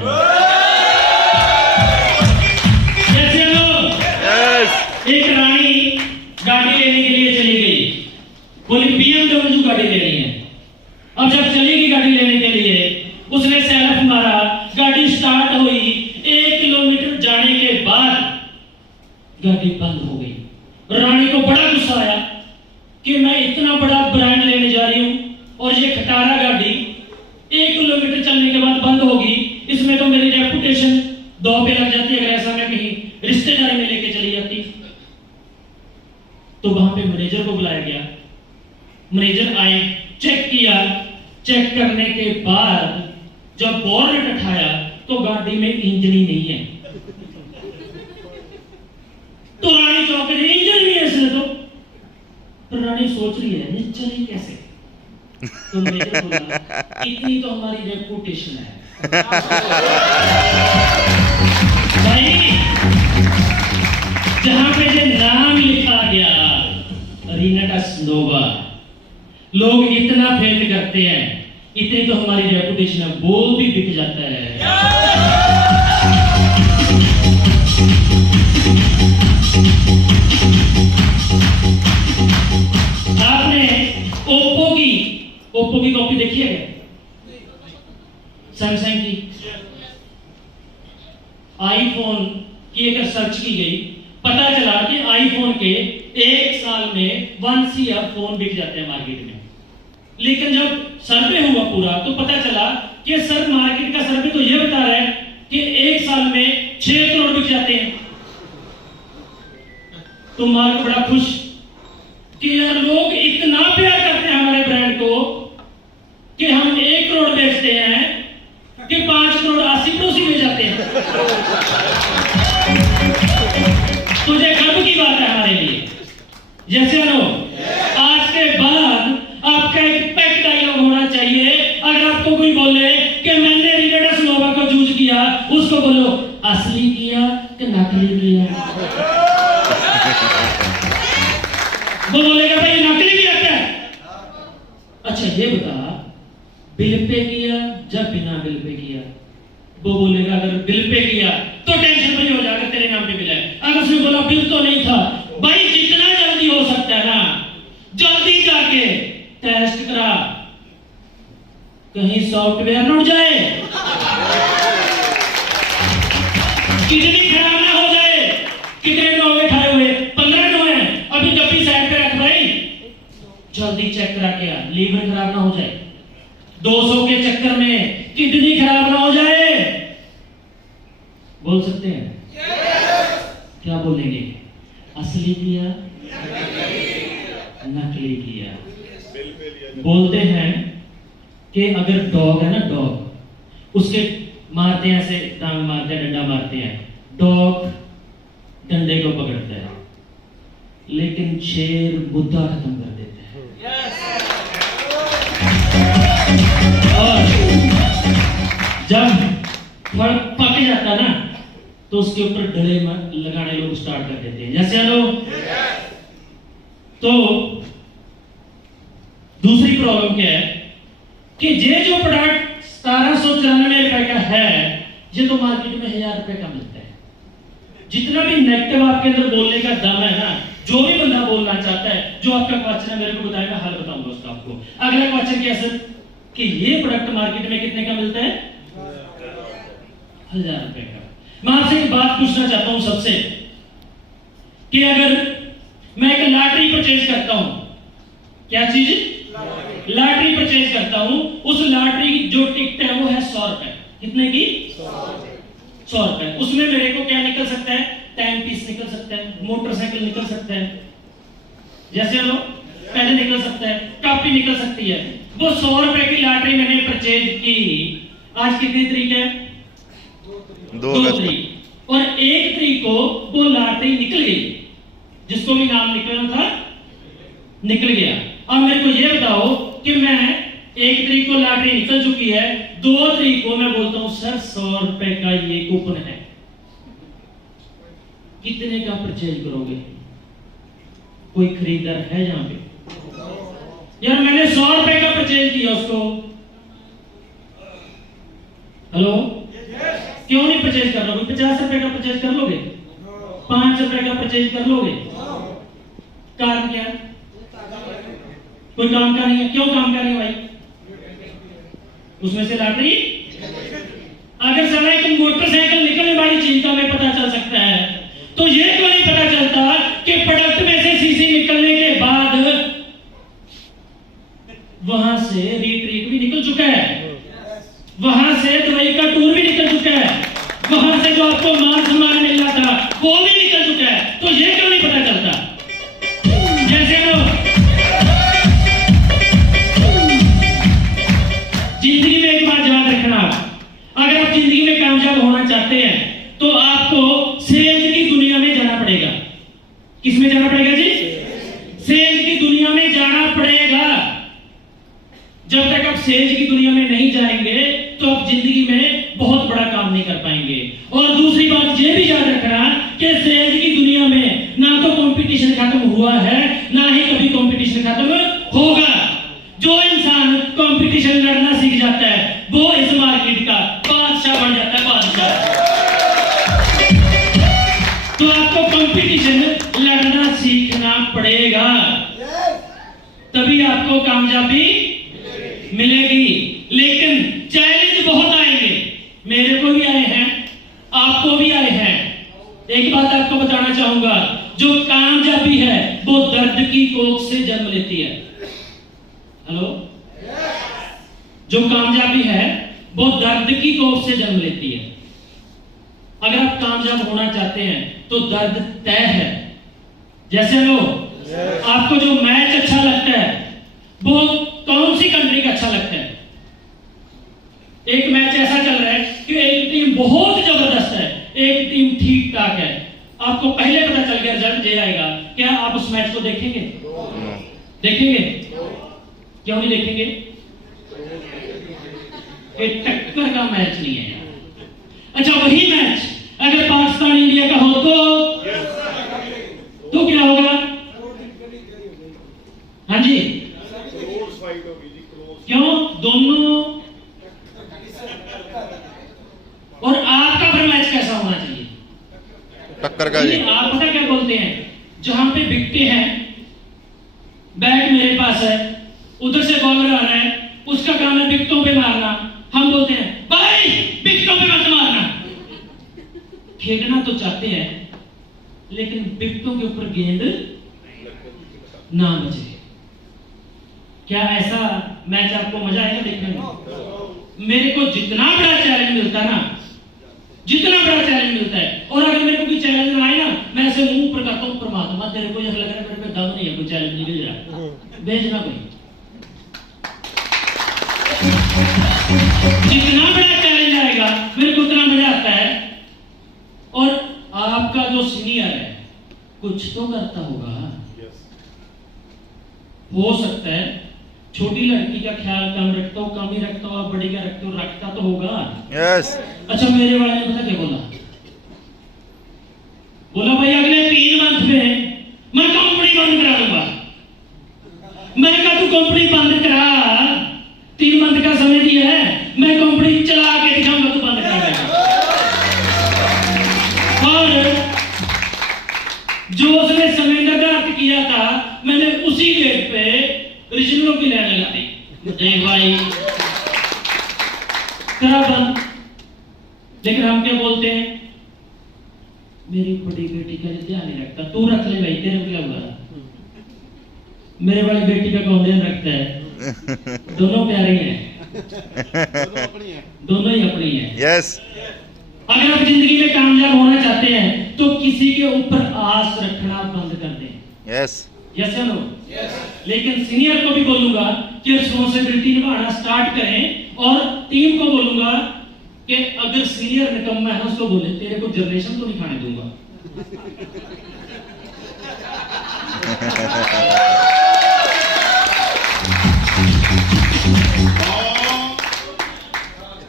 जैसे लोग एक रानी गाड़ी लेने के लिए चली गई, बोली BMW गाड़ी लेनी है। अब जब चलेगी गाड़ी लेने के लिए, उसने सेल्फ मारा, गाड़ी स्टार्ट हुई, 1 किलोमीटर जाने के बाद गाड़ी बंद हो गई। रानी को बड़ा गुस्सा आया कि मैं इतना बड़ा ब्रांड लेने जा रही हूं और ये खटारा गाड़ी 1 किलोमीटर चलने के बाद बंद होगी, इसमें तो मेरी रेपुटेशन दांव पे लग जाती है। अगर ऐसा मैं कहीं रिश्तेदारी में लेके चली जाती तो वहां पे मैनेजर को बुलाया गया। मैनेजर आए, चेक किया, चेक करने के बाद जब बोनट उठाया तो गाड़ी में इंजन ही नहीं है। तो रानी चौंक गई, इंजन नहीं है इसमें तो रानी सोच रही है ये चली कैसे? तो मैंने बोला इतनी तो हमारी रेपुटेशन है भाई, जहां पे ये नाम लिखा गया रिनटस नोवा, लोग इतना फेल करते हैं, इतनी तो हमारी रेपुटेशन है, वो भी बिक जाता है। आपने ओप्पो की कॉपी देखी है क्या? सैमसंग की, आईफोन की एक सर्च की गई, पता चला कि आईफोन के 1 साल में 1 CR फोन बिक जाते हैं मार्केट में। लेकिन जब सर्वे हुआ पूरा तो पता चला कि सर मार्केट का सर्वे तो ये बता रहा है कि 1 साल में 6 करोड़ बिक जाते हैं। तो मालिक बड़ा खुश कि यार लोग इतना प्यार करते हैं हमारे ब्रांड को कि हम 1 करोड़ बेचते हैं कि 5 करोड़ 80 पड़ोसी ले जाते हैं। तुझे गर्व की बात है हमारे लिए। जैसे नो आज के बाद आपका एक पैक डायलॉग होना चाहिए। अगर आपको कोई बोले कि मैंने रिलेटेड नोवा को चूज किया, उसको बोलो असली किया कि नकली किया। वो बोलेगा भाई नकली भी आता है। अच्छा ये बता बिल पे किया या बिना बिल पे किया? वो बोलेगा अगर बिल पे किया तो टेंशन फ्री हो जाएगा, तेरे नाम पे बिल है। अगर उसने बोला बिल तो नहीं था, भाई जितना जल्दी हो सकता है ना जल्दी जाके टेस्ट करा, कहीं सॉफ्टवेयर न उड़ जाए, किडनी खराब ना हो जाए। कितने लोग खाए हुए? 15 लोग हैं। अभी डब्बी साइड पे रख भाई, जल्दी चेक करा के आ, लीवर खराब ना हो जाए, 200 के चक्कर में किडनी खराब ना हो जाए। बोल सकते हैं? क्या बोलेंगे? असली किया नकली किया? बोलते हैं कि अगर डॉग है ना, डॉग उसके मारते हैं, ऐसे टांग मारते हैं, डंडा मारते हैं, डॉग डंडे को पकड़ता है, लेकिन शेर मुद्दा खत्म कर देता है। और जब फल पक जाता ना तो उसके ऊपर डले लगाने लोग स्टार्ट कर देते हैं। जैसे लोग तो दूसरी प्रॉब्लम क्या है कि ये जो प्रोडक्ट 1794 रुपए का है, ये तो मार्केट में 1000 रुपए का मिलता है। जितना भी नेगेटिव आपके अंदर बोलने का दम है ना, जो भी बंदा बोलना चाहता है, जो आपका क्वेश्चन है मेरे को बताएगा, हल बताऊंगा उसका आपको। अगला क्वेश्चन क्या सर कि ये प्रोडक्ट मार्केट में कितने का मिलता है? 1000 रुपए का। मैं आपसे एक बात पूछना चाहता हूं सबसे कि अगर मैं एक लॉटरी परचेज करता हूं, क्या चीज? लॉटरी परचेज करता हूं, उस लॉटरी की जो टिकट है वो है 100 रुपए। कितने की? 100 रुपए। उसमें मेरे को क्या निकल सकता है? टाइम पीस निकल सकता है, मोटरसाइकिल निकल सकता है, जैसे लो पेन निकल सकता है, कॉपी निकल सकती है। वो 100 रुपए की लॉटरी मैंने परचेज की। आज कितनी तारीख है? 2 तारीख। और 1 तारीख को वो लॉटरी निकल गई, जिसको भी नाम निकलना था निकल गया। अब मेरे को ये बताओ कि मैं 1 तारीख को लॉटरी निकल चुकी है, 2 तारीख को मैं बोलता हूं सर 100 रुपए का ये कूपन है, कितने का परचेज करोगे? कोई खरीदार है यहां पे? यार मैंने 100 रुपए का परचेज किया उसको। हेलो, क्यों नहीं परचेज कर लोगे? 50 रुपए का परचेज कर लोगे? 5 रुपए का परचेज कर लोगे? कारण क्या? कोई काम का नहीं है। क्यों काम का नहीं भाई? उसमें से लॉटरी, अगर साला एक मोटरसाइकिल निकलने वाली चीज का हमें पता चल सकता है, तो ये क्यों नहीं पता चलता कि प्रोडक्ट में से सीसी निकलने के बाद वहां से रिट्रीट भी निकल चुका है, वहां से दुबई का टूर भी निकल चुका है, वहां से जो आपको माल सामान मिल रहा था वो भी निकल चुका है। तो ये क्यों नहीं पता चलता? जैसे लो जिंदगी में एक बात याद रखना, अगर आप जिंदगी में कामयाब होना चाहते हैं तो आपको सेल्स की दुनिया में जाना पड़ेगा। किस में जाना पड़ेगा जी? सेल्स की दुनिया में जाना पड़ेगा। जब तक आप सेल्स की दुनिया में नहीं जाएंगे तो आप जिंदगी में बहुत बड़ा काम नहीं कर पाएंगे। और दूसरी बात ये भी याद रखना कि सेल्स की दुनिया में ना तो कंपटीशन खत्म हुआ है, ना ही कभी कंपटीशन खत्म होगा। जो इंसान कंपटीशन लड़ना सीख जाता है वो इस मार्केट का बादशाह बन जाता है, बादशाह। तो आपको कंपटीशन लड़ना सीखना पड़ेगा, तभी आपको कामयाबी मिलेगी। लेकिन चैलेंज बहुत आएंगे, मेरे को भी आए हैं, आपको भी आए हैं। एक बात आपको बताना चाहूंगा, जो कामयाबी है वो दर्द की कोख से जन्म लेती है। हेलो, जो कामयाबी है वो दर्द की कोख से जन्म लेती है। अगर आप कामयाब होना चाहते हैं तो दर्द तय है, जैसे लो आपको जो मैच अच्छा लगता है वो कौन सी कंट्री का अच्छा लगता है? एक मैच ऐसा चल रहा है कि एक टीम बहुत जबरदस्त है, एक टीम ठीक ठाक है, आपको पहले पता चल गया रिजल्ट ये आएगा, क्या आप उस मैच को देखेंगे? देखेंगे? क्यों नहीं देखेंगे? ये टक्कर का मैच नहीं है यार। अच्छा वही मैच अगर पाकिस्तान इंडिया का हो तो क्या होगा? हाँ जी, क्यों? दोनों। और आपका फिर मैच कैसा होना चाहिए? टक्कर का जी। आप पता क्या बोलते हैं, जहां पे विकेटें हैं, बैट मेरे पास है, उधर से बॉलर आ रहा है, उसका काम है विकेटों पे मारना, हम बोलते हैं भाई विकेटों पे मत मारना। खेलना तो चाहते हैं लेकिन विकेटों के ऊपर गेंद ना बचे। क्या ऐसा मैच आपको मजा आएगा देखने में? मेरे को जितना बड़ा चैलेंज मिलता ना, जितना बड़ा चैलेंज मिलता है, और अगर मेरे को कोई चैलेंज ना आए ना, मैं ऐसे मुंह पर करता हूं परमात्मा तेरे को ऐसा लग रहा है मेरे पे दम नहीं है, कोई चैलेंज नहीं भेज रहा, भेजना कोई। जितना बड़ा चैलेंज आएगा मेरे को उतना मजा आता है। और आपका जो सीनियर है कुछ तो करता होगा, हो सकता है छोटी लड़की का ख्याल कम रखता हो, कम ही रखता हो, आप बड़ी का रखते हो, रखता तो होगा। यस। अच्छा मेरे वाले ने पता क्या बोला? बोला भाई अगले 3 मंथ में मैं कंपनी बंद करा दूंगा। मैंने कहा तू कंपनी बंद करा, 3 मंथ का समय दिया है, मैं कंपनी चला के दिखाऊंगा, तू बंद करा देगा। और जो उसने समय निर्धारित किया था मैंने उसी डेट पे रीजनलों की लाइन लगा दी, देख भाई करा बंद। लेकिन हम क्या बोलते हैं, मेरी बड़ी बेटी का ध्यान नहीं रखता, तू रख ले भाई, तेरे को क्या हुआ? मेरे वाली बेटी का कौन ध्यान रखता है? दोनों प्यारी हैं, दोनों ही अपनी हैं। यस। अगर आप जिंदगी में कामयाब होना चाहते हैं तो किसी के ऊपर आस रखना बंद कर दें। यस। यस या नो? लेकिन सीनियर को भी बोलूंगा कि रिस्पॉन्सिबिलिटी निभाना स्टार्ट करें, और टीम को बोलूंगा कि अगर सीनियर निकम्मा है उसको बोले तेरे को जनरेशन तो नहीं खाने दूंगा।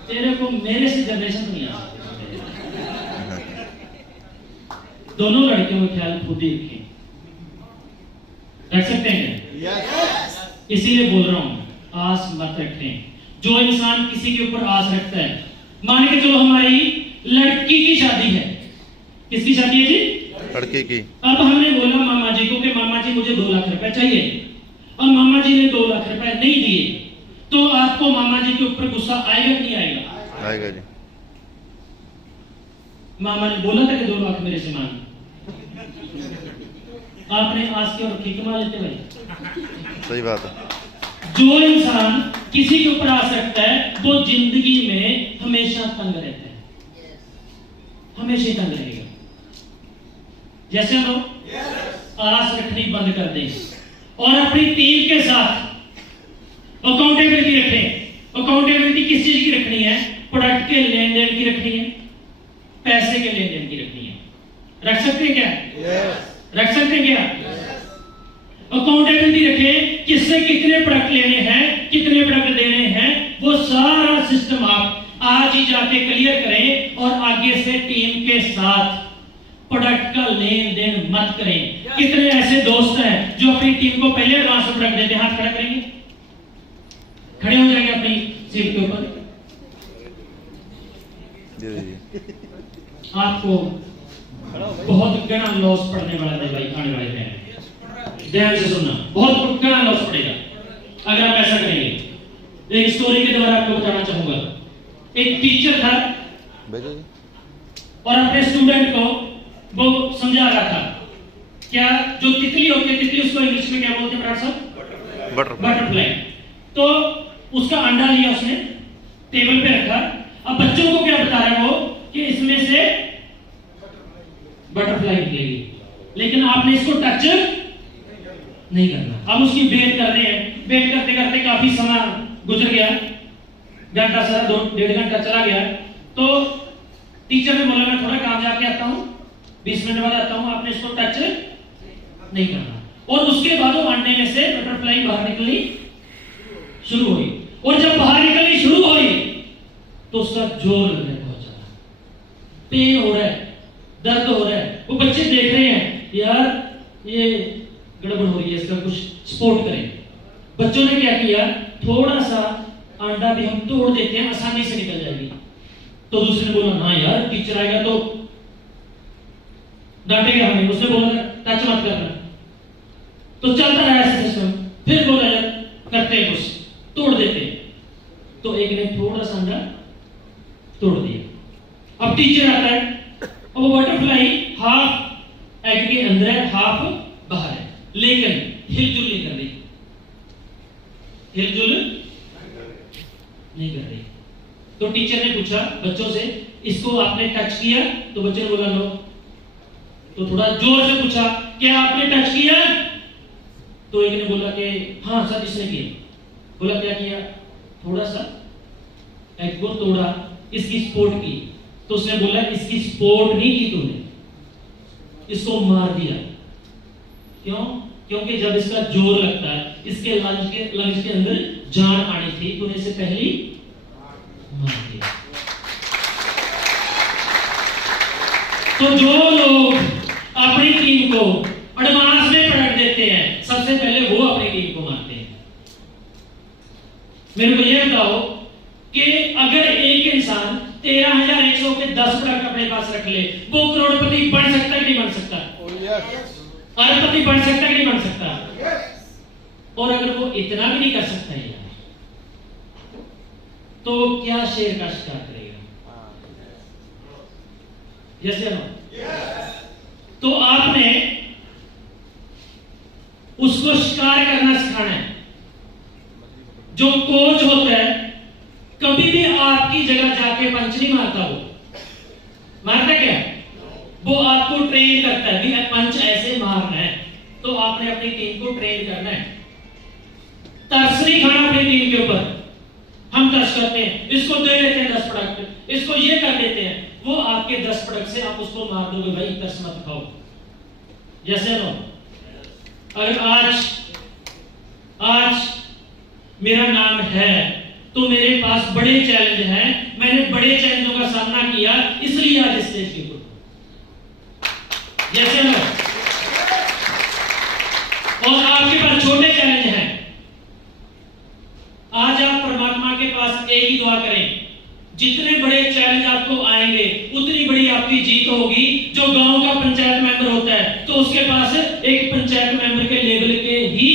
तेरे को मेरे से जनरेशन नहीं आ सकती। दोनों लड़कियों का ख्याल खुद ही रखें, रख सकते हैं? यस। इसीलिए बोल रहा हूं आस मत रखें। जो इंसान किसी के ऊपर आस रखता है, मान के चलो हमारी लड़की की शादी है, किसकी शादी है जी? लड़की की। अब हमने बोला मामा जी को कि मामा जी मुझे 2 लाख रुपए चाहिए, और मामा जी ने 2 लाख रुपए नहीं दिए, तो आपको मामा जी के ऊपर गुस्सा आएगा कि नहीं आएगा? आएगा जी। मामा ने बोला था कि 2 लाख मेरे से मांग, आपने आस के और कमा लेते भाई। सही बात है। जो इंसान किसी के ऊपर आस रखता है वो जिंदगी में हमेशा तंग रहता है, हमेशा ही तंग रहेगा। जैसे हम लोग आस रखनी बंद कर दें और अपनी टीम के साथ अकाउंटेबिलिटी रखें। अकाउंटेबिलिटी किस चीज की रखनी है? प्रोडक्ट के लेन देन की रखनी है, पैसे के लेन देन की रखनी है। रख सकते हैं क्या? रख सकते हैं क्या? अकाउंटेबिलिटी रखें, किससे कितने प्रोडक्ट लेने हैं, कितने प्रोडक्ट देने हैं, वो सारा सिस्टम आप आज ही जाके क्लियर करें, और आगे से टीम के साथ प्रोडक्ट का लेन देन मत करें। कितने ऐसे दोस्त हैं जो अपनी टीम को पहले एडवांस में प्रोडक्ट देते हैं? हाथ खड़ा करेंगे, खड़े हो जाएंगे अपनी सीट के ऊपर। आपको बहुत गणा लॉस पड़ने वाला है भाई, आने वाले टाइम। ध्यान से सुनना, बहुत गणा लॉस पड़ेगा अगर आप ऐसा करेंगे। एक स्टोरी के द्वारा आपको बताना चाहूंगा। एक टीचर था और अपने स्टूडेंट को वो समझा रहा था, क्या जो तितली होती है, तितली उसको इंग्लिश में क्या बोलते हैं बराबर साहब? बटरफ्लाई। तो उसका अंडा लिया उसने, टेबल पे रखा। अब बच्चों को क्या बता रहा है वो कि इसमें से बटरफ्लाई निकलेगी। लेकिन आपने इसको टच नहीं करना। अब उसकी वेट कर रहे हैं, वेट करते करते काफी समय गुजर गया, घंटा से 2-1.5 घंटा चला गया। तो टीचर ने बोला मैं थोड़ा काम जाके आता हूँ, 20 मिनट बाद आता हूँ, आपने इसको टच नहीं करना। और उसके बाद वो अंडे में से बटरफ्लाई बाहर निकलनी शुरू हुई, और जब बाहर निकलनी शुरू हुई तो उसका जोर लगने बहुत ज्यादा, पेन हो रहा है, दर्द हो रहा है। वो बच्चे देख रहे हैं यार ये गड़बड़ हो रही है, इसका कुछ सपोर्ट करें। बच्चों ने क्या किया, थोड़ा सा अंडा भी हम तोड़ देते हैं, आसानी से निकल जाएगी। तो दूसरे ने बोला ना यार, टीचर आएगा तो डांटेगा हमें। उसने बोला टच मत करना। तो चलता रहा ऐसे सिस्टम। फिर बोला यार करते हैं कुछ, तोड़ देते हैं। तो एक ने थोड़ा सा अंडा तोड़ दिया। अब टीचर आता है, और वो बटरफ्लाई हाफ एग के अंदर है, हाफ बाहर है, लेकिन हिलजुल नहीं कर रही, हिलजुल नहीं कर रही। तो टीचर ने पूछा बच्चों से, इसको आपने टच किया? तो बच्चे ने बोला नो। तो थोड़ा जोर से पूछा, क्या आपने टच किया? तो एक ने बोला कि हाँ सर इसने किया। बोला क्या किया? थोड़ा सा एग को तोड़ा, इसकी सपोर्ट की। तो उसने बोला इसकी सपोर्ट नहीं की तूने, इसको मार दिया। क्यों? क्योंकि जब इसका जोर लगता है, इसके लंग्स के अंदर जान आनी थी, तूने इसे पहली मार दिया। तो जो लोग अपनी टीम को एडवांस में पलट देते हैं, सबसे पहले वो अपनी टीम को मारते हैं। मेरे को यह बताओ कि अगर एक इंसान 13,100 के 10 प्रोडक्ट अपने पास रख ले, वो करोड़पति बन सकता है कि नहीं बन सकता? अरबपति बन सकता है कि नहीं बन सकता? और अगर वो इतना भी नहीं कर सकता है यार, तो क्या शेर का शिकार करेगा? यस या नो? तो आपने उसको शिकार करना सिखाना है। जो कोच होता है कभी भी आपकी जगह जाके पंच नहीं मारता। वो मारता क्या? वो आपको ट्रेन करता है कि पंच ऐसे मारना है। तो आपने अपनी टीम को ट्रेन करना है। तरस नहीं खाना अपनी टीम के ऊपर। हम तरस करते हैं, इसको दे देते हैं 10 प्रोडक्ट, इसको ये कर देते हैं, वो आपके 10 प्रोडक्ट से आप उसको मार दोगे। भाई तरस मत खाओ। जैसे नो, अगर आज मेरा नाम है तो मेरे पास बड़े चैलेंज हैं, मैंने बड़े चैलेंजों का सामना किया, इसलिए आज स्टेज के ऊपर। जैसे नो, और आपके पास छोटे चैलेंज हैं। आज आप परमात्मा के पास एक ही दुआ करें, जितने बड़े चैलेंज आपको आएंगे उतनी बड़ी आपकी जीत होगी। जो गांव का पंचायत मेंबर होता है तो उसके पास एक पंचायत मेंबर के लेवल के ही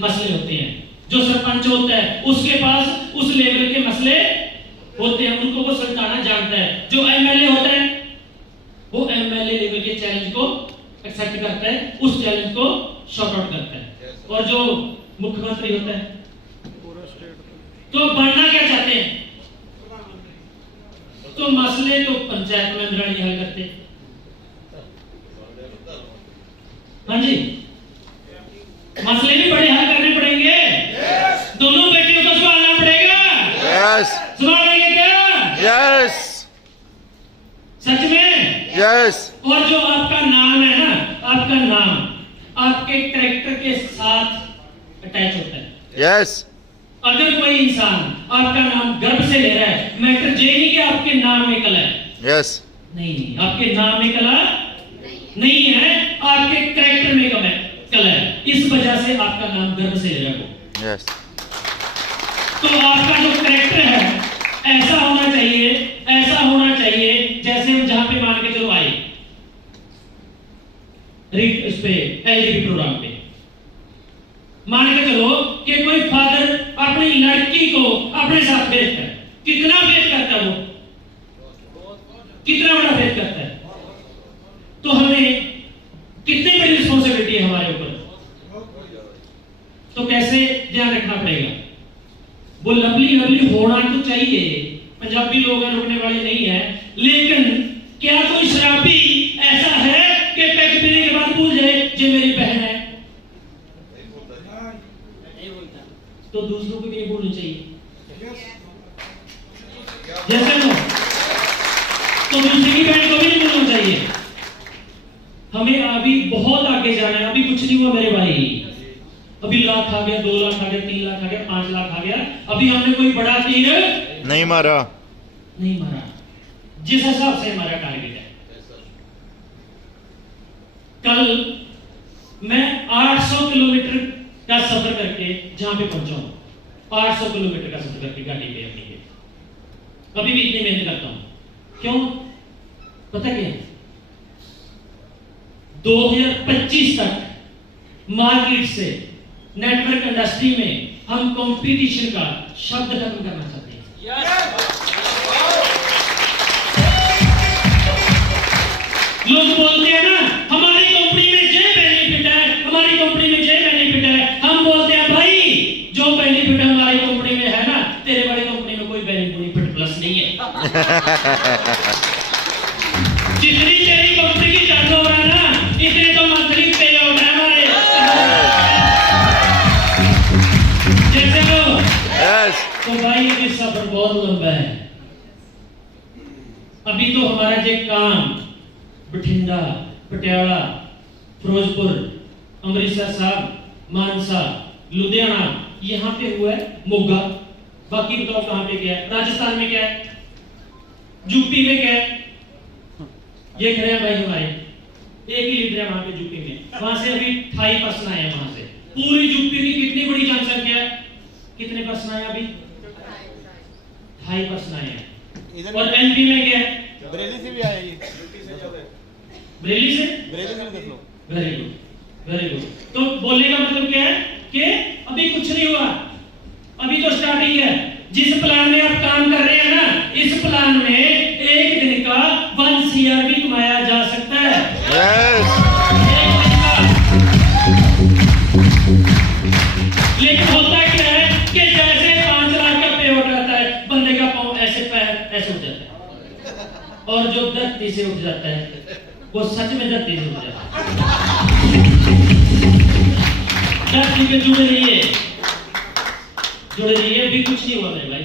मसले होते हैं। जो सरपंच होता है उसके पास उस लेवल के मसले होते हैं, उनको वो सुलझाना जानता है। जो एमएलए होता है वो एमएलए लेवल के चैलेंज को एक्सेप्ट करता है, उस चैलेंज को शॉर्ट आउट करता है। और जो मुख्यमंत्री होता है तो बनना क्या चाहते हैं? तो मसले तो पंचायत में अंदर हल करते। हाँ जी, मसले भी बड़े हल करने पड़ेंगे। दोनों बेटियों को संभालना पड़ेगा। संभालेंगे क्या? सच में? और जो आपका नाम है ना, आपका नाम आपके कैरेक्टर के साथ अटैच होता है। अगर कोई इंसान आपका नाम गर्व से ले रहा है, मैटर ये नहीं कि आपके नाम में कला है। नहीं, आपके नाम में कला नहीं है, आपके कैरेक्टर में कला है। इस वजह से आपका नाम गर्व से ले रहा है। तो आपका जो कैरेक्टर है ऐसा होना चाहिए, ऐसा होना चाहिए जैसे हम जहां पे मान के चलो आए इस पे एलजीबी प्रोग्राम पे, मान के चलो कि कोई फादर अपनी लड़की को अपने साथ भेजता है। कितना भेज करता है वो? कितना बड़ा भेज करता है? तो हमें कितनी बड़ी रिस्पॉन्सिबिलिटी है हमारे ऊपर। तो कैसे ध्यान रखना पड़ेगा? वो लवली होना तो चाहिए। पंजाबी लोग रुकने वाले नहीं है, लेकिन क्या कोई शराबी ऐसा है कि पैक पीने के बाद भूल तो दूसरे की बहन को भी नहीं बोलना चाहिए। हमें अभी बहुत आगे जाना है, अभी कुछ नहीं हुआ मेरे भाई। अभी लाख आ गया, 2 लाख आ गया, 3 लाख आ गया, 5 लाख आ गया, अभी हमने कोई बड़ा तीर नहीं मारा। जिस हिसाब से हमारा टारगेट है। कल मैं 800 किलोमीटर का सफर करके जहां पे पहुंचा हूं, 800 किलोमीटर का सफर करके गाड़ी पे अपनी पे अभी भी इतनी मेहनत करता हूं। क्यों? पता क्या, 2025 तक मार्केट से, नेटवर्क इंडस्ट्री में हम कंपटीशन का शब्द खत्म करना चाहते हैं। लोग बोलते हैं ना हमारी कंपनी में ये बेनिफिट है, हमारी कंपनी में ये बेनिफिट है। हम बोलते हैं भाई जो बेनिफिट हमारी कंपनी में है ना, तेरे बड़ी कंपनी में कोई बेनिफिट प्लस नहीं है। जितनी तेरी कंपनी की टर्नओवर है ना, इतने तो मंथली पे आउट है हमारे। जैसे वो तो भाई ये सफर बहुत लंबा है। अभी तो हमारा जो काम बठिंडा, पटियाला, फिरोजपुर, अमृतसर साहब, मानसा, लुधियाना, यहाँ पे हुआ है, मोगा। बाकी बताओ कहां पे क्या है? राजस्थान में क्या है, यूपी में क्या है? ये खड़े हैं भाई हमारे, एक ही लीडर है वहां पे यूपी में। वहां से अभी 28 पर्सन आए हैं। वहां से पूरी यूपी की कितनी बड़ी जनसंख्या है, कितने पर्सन आए अभी? 28 पर्सन आए हैं। और एमपी में क्या है? बरेली से भी आए ये, बरेली से देख लो। Very good, very good. तो बोलने का मतलब क्या है कि अभी कुछ नहीं हुआ, अभी तो स्टार्टिंग है। जिस प्लान में आप काम कर रहे हैं ना, इस प्लान में एक दिन का 1 CR भी कमाया जा सकता है। एक दिन का। लेकिन होता क्या है कि जैसे 5 लाख का पे आउट आता है, बंदे का पांव ऐसे, पैर ऐसे उठ जाता है, और जो धरती से उठ जाता है वो सच में धरती से उठ जाता है। धरती पे जुड़े रहिए, अभी कुछ नहीं हुआ मेरे भाई।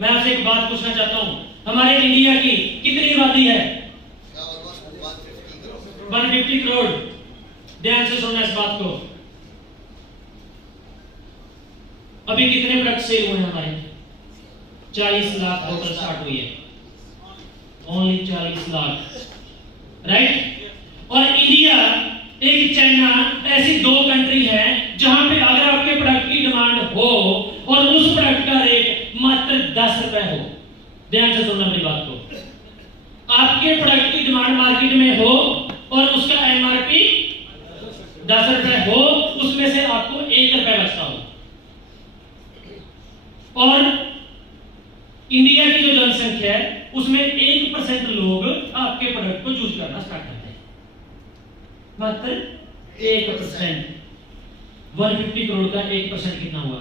मैं आपसे एक बात पूछना चाहता हूं, हमारे इंडिया की कितनी आबादी है? 150 करोड़। ध्यान से सुनना इस बात को। अभी कितने प्रोडक्ट सेल हुए हैं हमारे? 40 लाख बोतल स्टार्ट हुई है, ओनली 40 लाख, राइट? और इंडिया, एक चाइना, ऐसी 2 कंट्री हैं जहां पे अगर आपके प्रोडक्ट की डिमांड हो और उस प्रोडक्ट का रेट मात्र 10 रुपए हो। ध्यान से सुनना मेरी बात को। आपके प्रोडक्ट की डिमांड मार्केट में हो और उसका एमआरपी 10 रुपए हो, उसमें से आपको 1 रुपए बचता हो, और इंडिया की जो जनसंख्या है उसमें 1% लोग आपके प्रोडक्ट को यूज करना स्टार्ट करते हैं। मात्र 1%। 150 करोड़ का 1% कितना हुआ?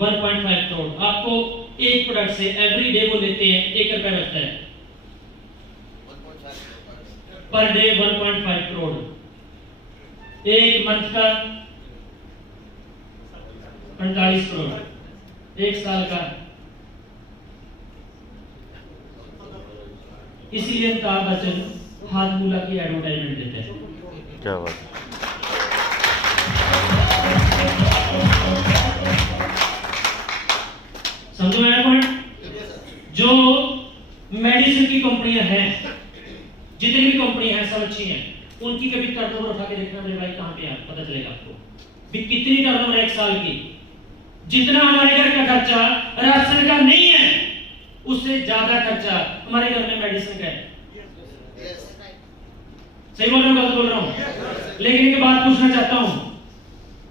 1.5 करोड़। आपको एक प्रोडक्ट से एवरी डे वो लेते हैं, 1 रुपया बचता है पर डे। 1.5 करोड़। एक मंथ का 45 करोड़, एक साल का। इसीलिए अमिताभ बच्चन हाथमूला की एडवर्टाइजमेंट देते हैं। क्या बात है। समझो मेरा पॉइंट? जो मेडिसिन की कंपनियां हैं, जितनी भी कंपनी हैं सब अच्छी हैं, उनकी कभी टर्नओवर उठा के देखना मेरे भाई, कहां पे है पता चलेगा आपको भी कितनी टर्नओवर है एक साल की। जितना हमारे घर का खर्चा राशन का नहीं है, उससे ज्यादा खर्चा हमारे घर में मेडिसिन का है। सही बोल रहा हूं, गलत बोल रहा हूं? लेकिन एक बात पूछना चाहता हूं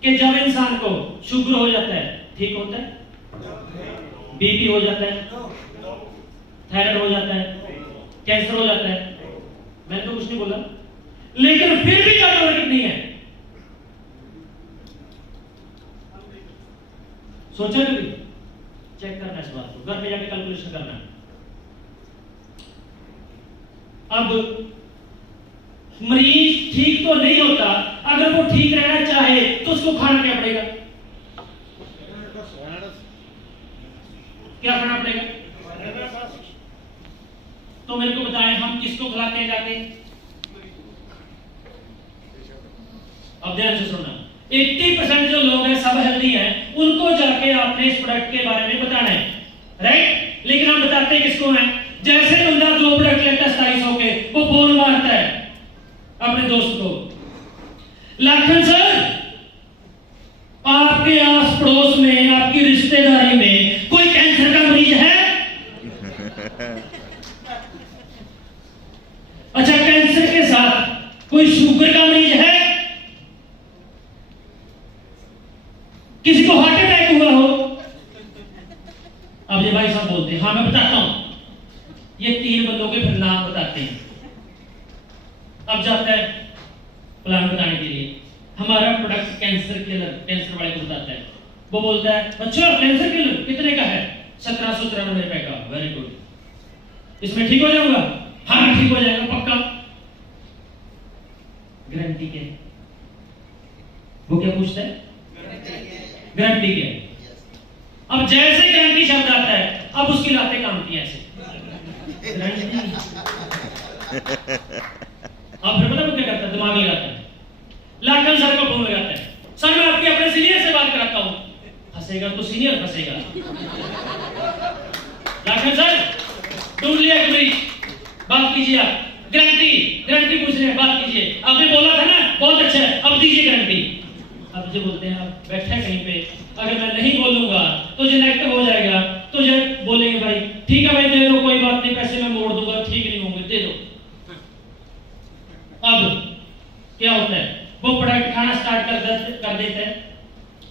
कि जब इंसान को शुगर हो जाता है, ठीक होता है? बीपी हो जाता है, थायराइड हो जाता है, कैंसर हो जाता है, मैंने तो कुछ नहीं बोला, लेकिन फिर भी टर्नओवर कितनी है? सोचा कभी? चेक करना इस बात को, घर पे जाके कैलकुलेशन करना। अब मरीज ठीक तो नहीं होता, अगर वो ठीक रहना चाहे तो उसको खाना क्या पड़ेगा? क्या खाना पड़ेगा? तो मेरे को बताएं हम किसको खिलाते हैं जाके? अब ध्यान से सुनना, 80% जो लोग हैं सब हेल्दी हैं, उनको जाके आपने इस प्रोडक्ट के बारे में बताना है, राइट? लेकिन हम बताते किसको हैं? जैसे बंदा 2 प्रोडक्ट लेता है 2700 के, वो फोन मारता है अपने दोस्त को, लाखन सर आपके आस पड़ोस में, आपकी रिश्तेदारी में कोई कैंसर का मरीज है? अच्छा, कैंसर के साथ कोई शुगर का मरीज है? किसी को हार्ट अटैक हुआ हो? अब ये भाई साहब बोलते हैं हाँ मैं बताता हूं, ये 3 बंदों के फिर नाम बताते हैं। अब जाता है प्लान बताने के लिए, हमारा प्रोडक्ट कैंसर किलर, कैंसर वाले को बताता है। वो बोलता है अच्छा कैंसर किलर कितने का है? 1793 रुपए का। वेरी गुड, इसमें ठीक हो जाऊंगा? हाँ ठीक हो जाएगा पक्का। गारंटी के? वो क्या पूछता है? गारंटी के। अब जैसे गारंटी शब्द आता है, अब उसकी लातें कामती हैं ऐसे। अब फिर पता क्या करता है? दिमाग लगाता है, लाखन सर को फोन लगाता है, सर मैं आपके अपने सीनियर से बात कराता हूं। फंसेगा तो सीनियर फंसेगा। लाखन सर ढूंढ लिया मरीज, बात कीजिए आप। गारंटी पूछ रहे हैं, बात कीजिए। आपने बोला था ना बहुत अच्छा है, अब दीजिए गारंटी। अब जो बोलते हैं आप बैठे कहीं पे, अगर मैं नहीं बोलूंगा तो जो नेगेटिव हो जाएगा, तो जो बोलेंगे भाई ठीक है भाई दे दो, कोई बात नहीं, पैसे मैं मोड़ दूंगा, ठीक नहीं होंगे दे दो। अब क्या होता है? वो प्रोडक्ट खाना स्टार्ट कर देते हैं।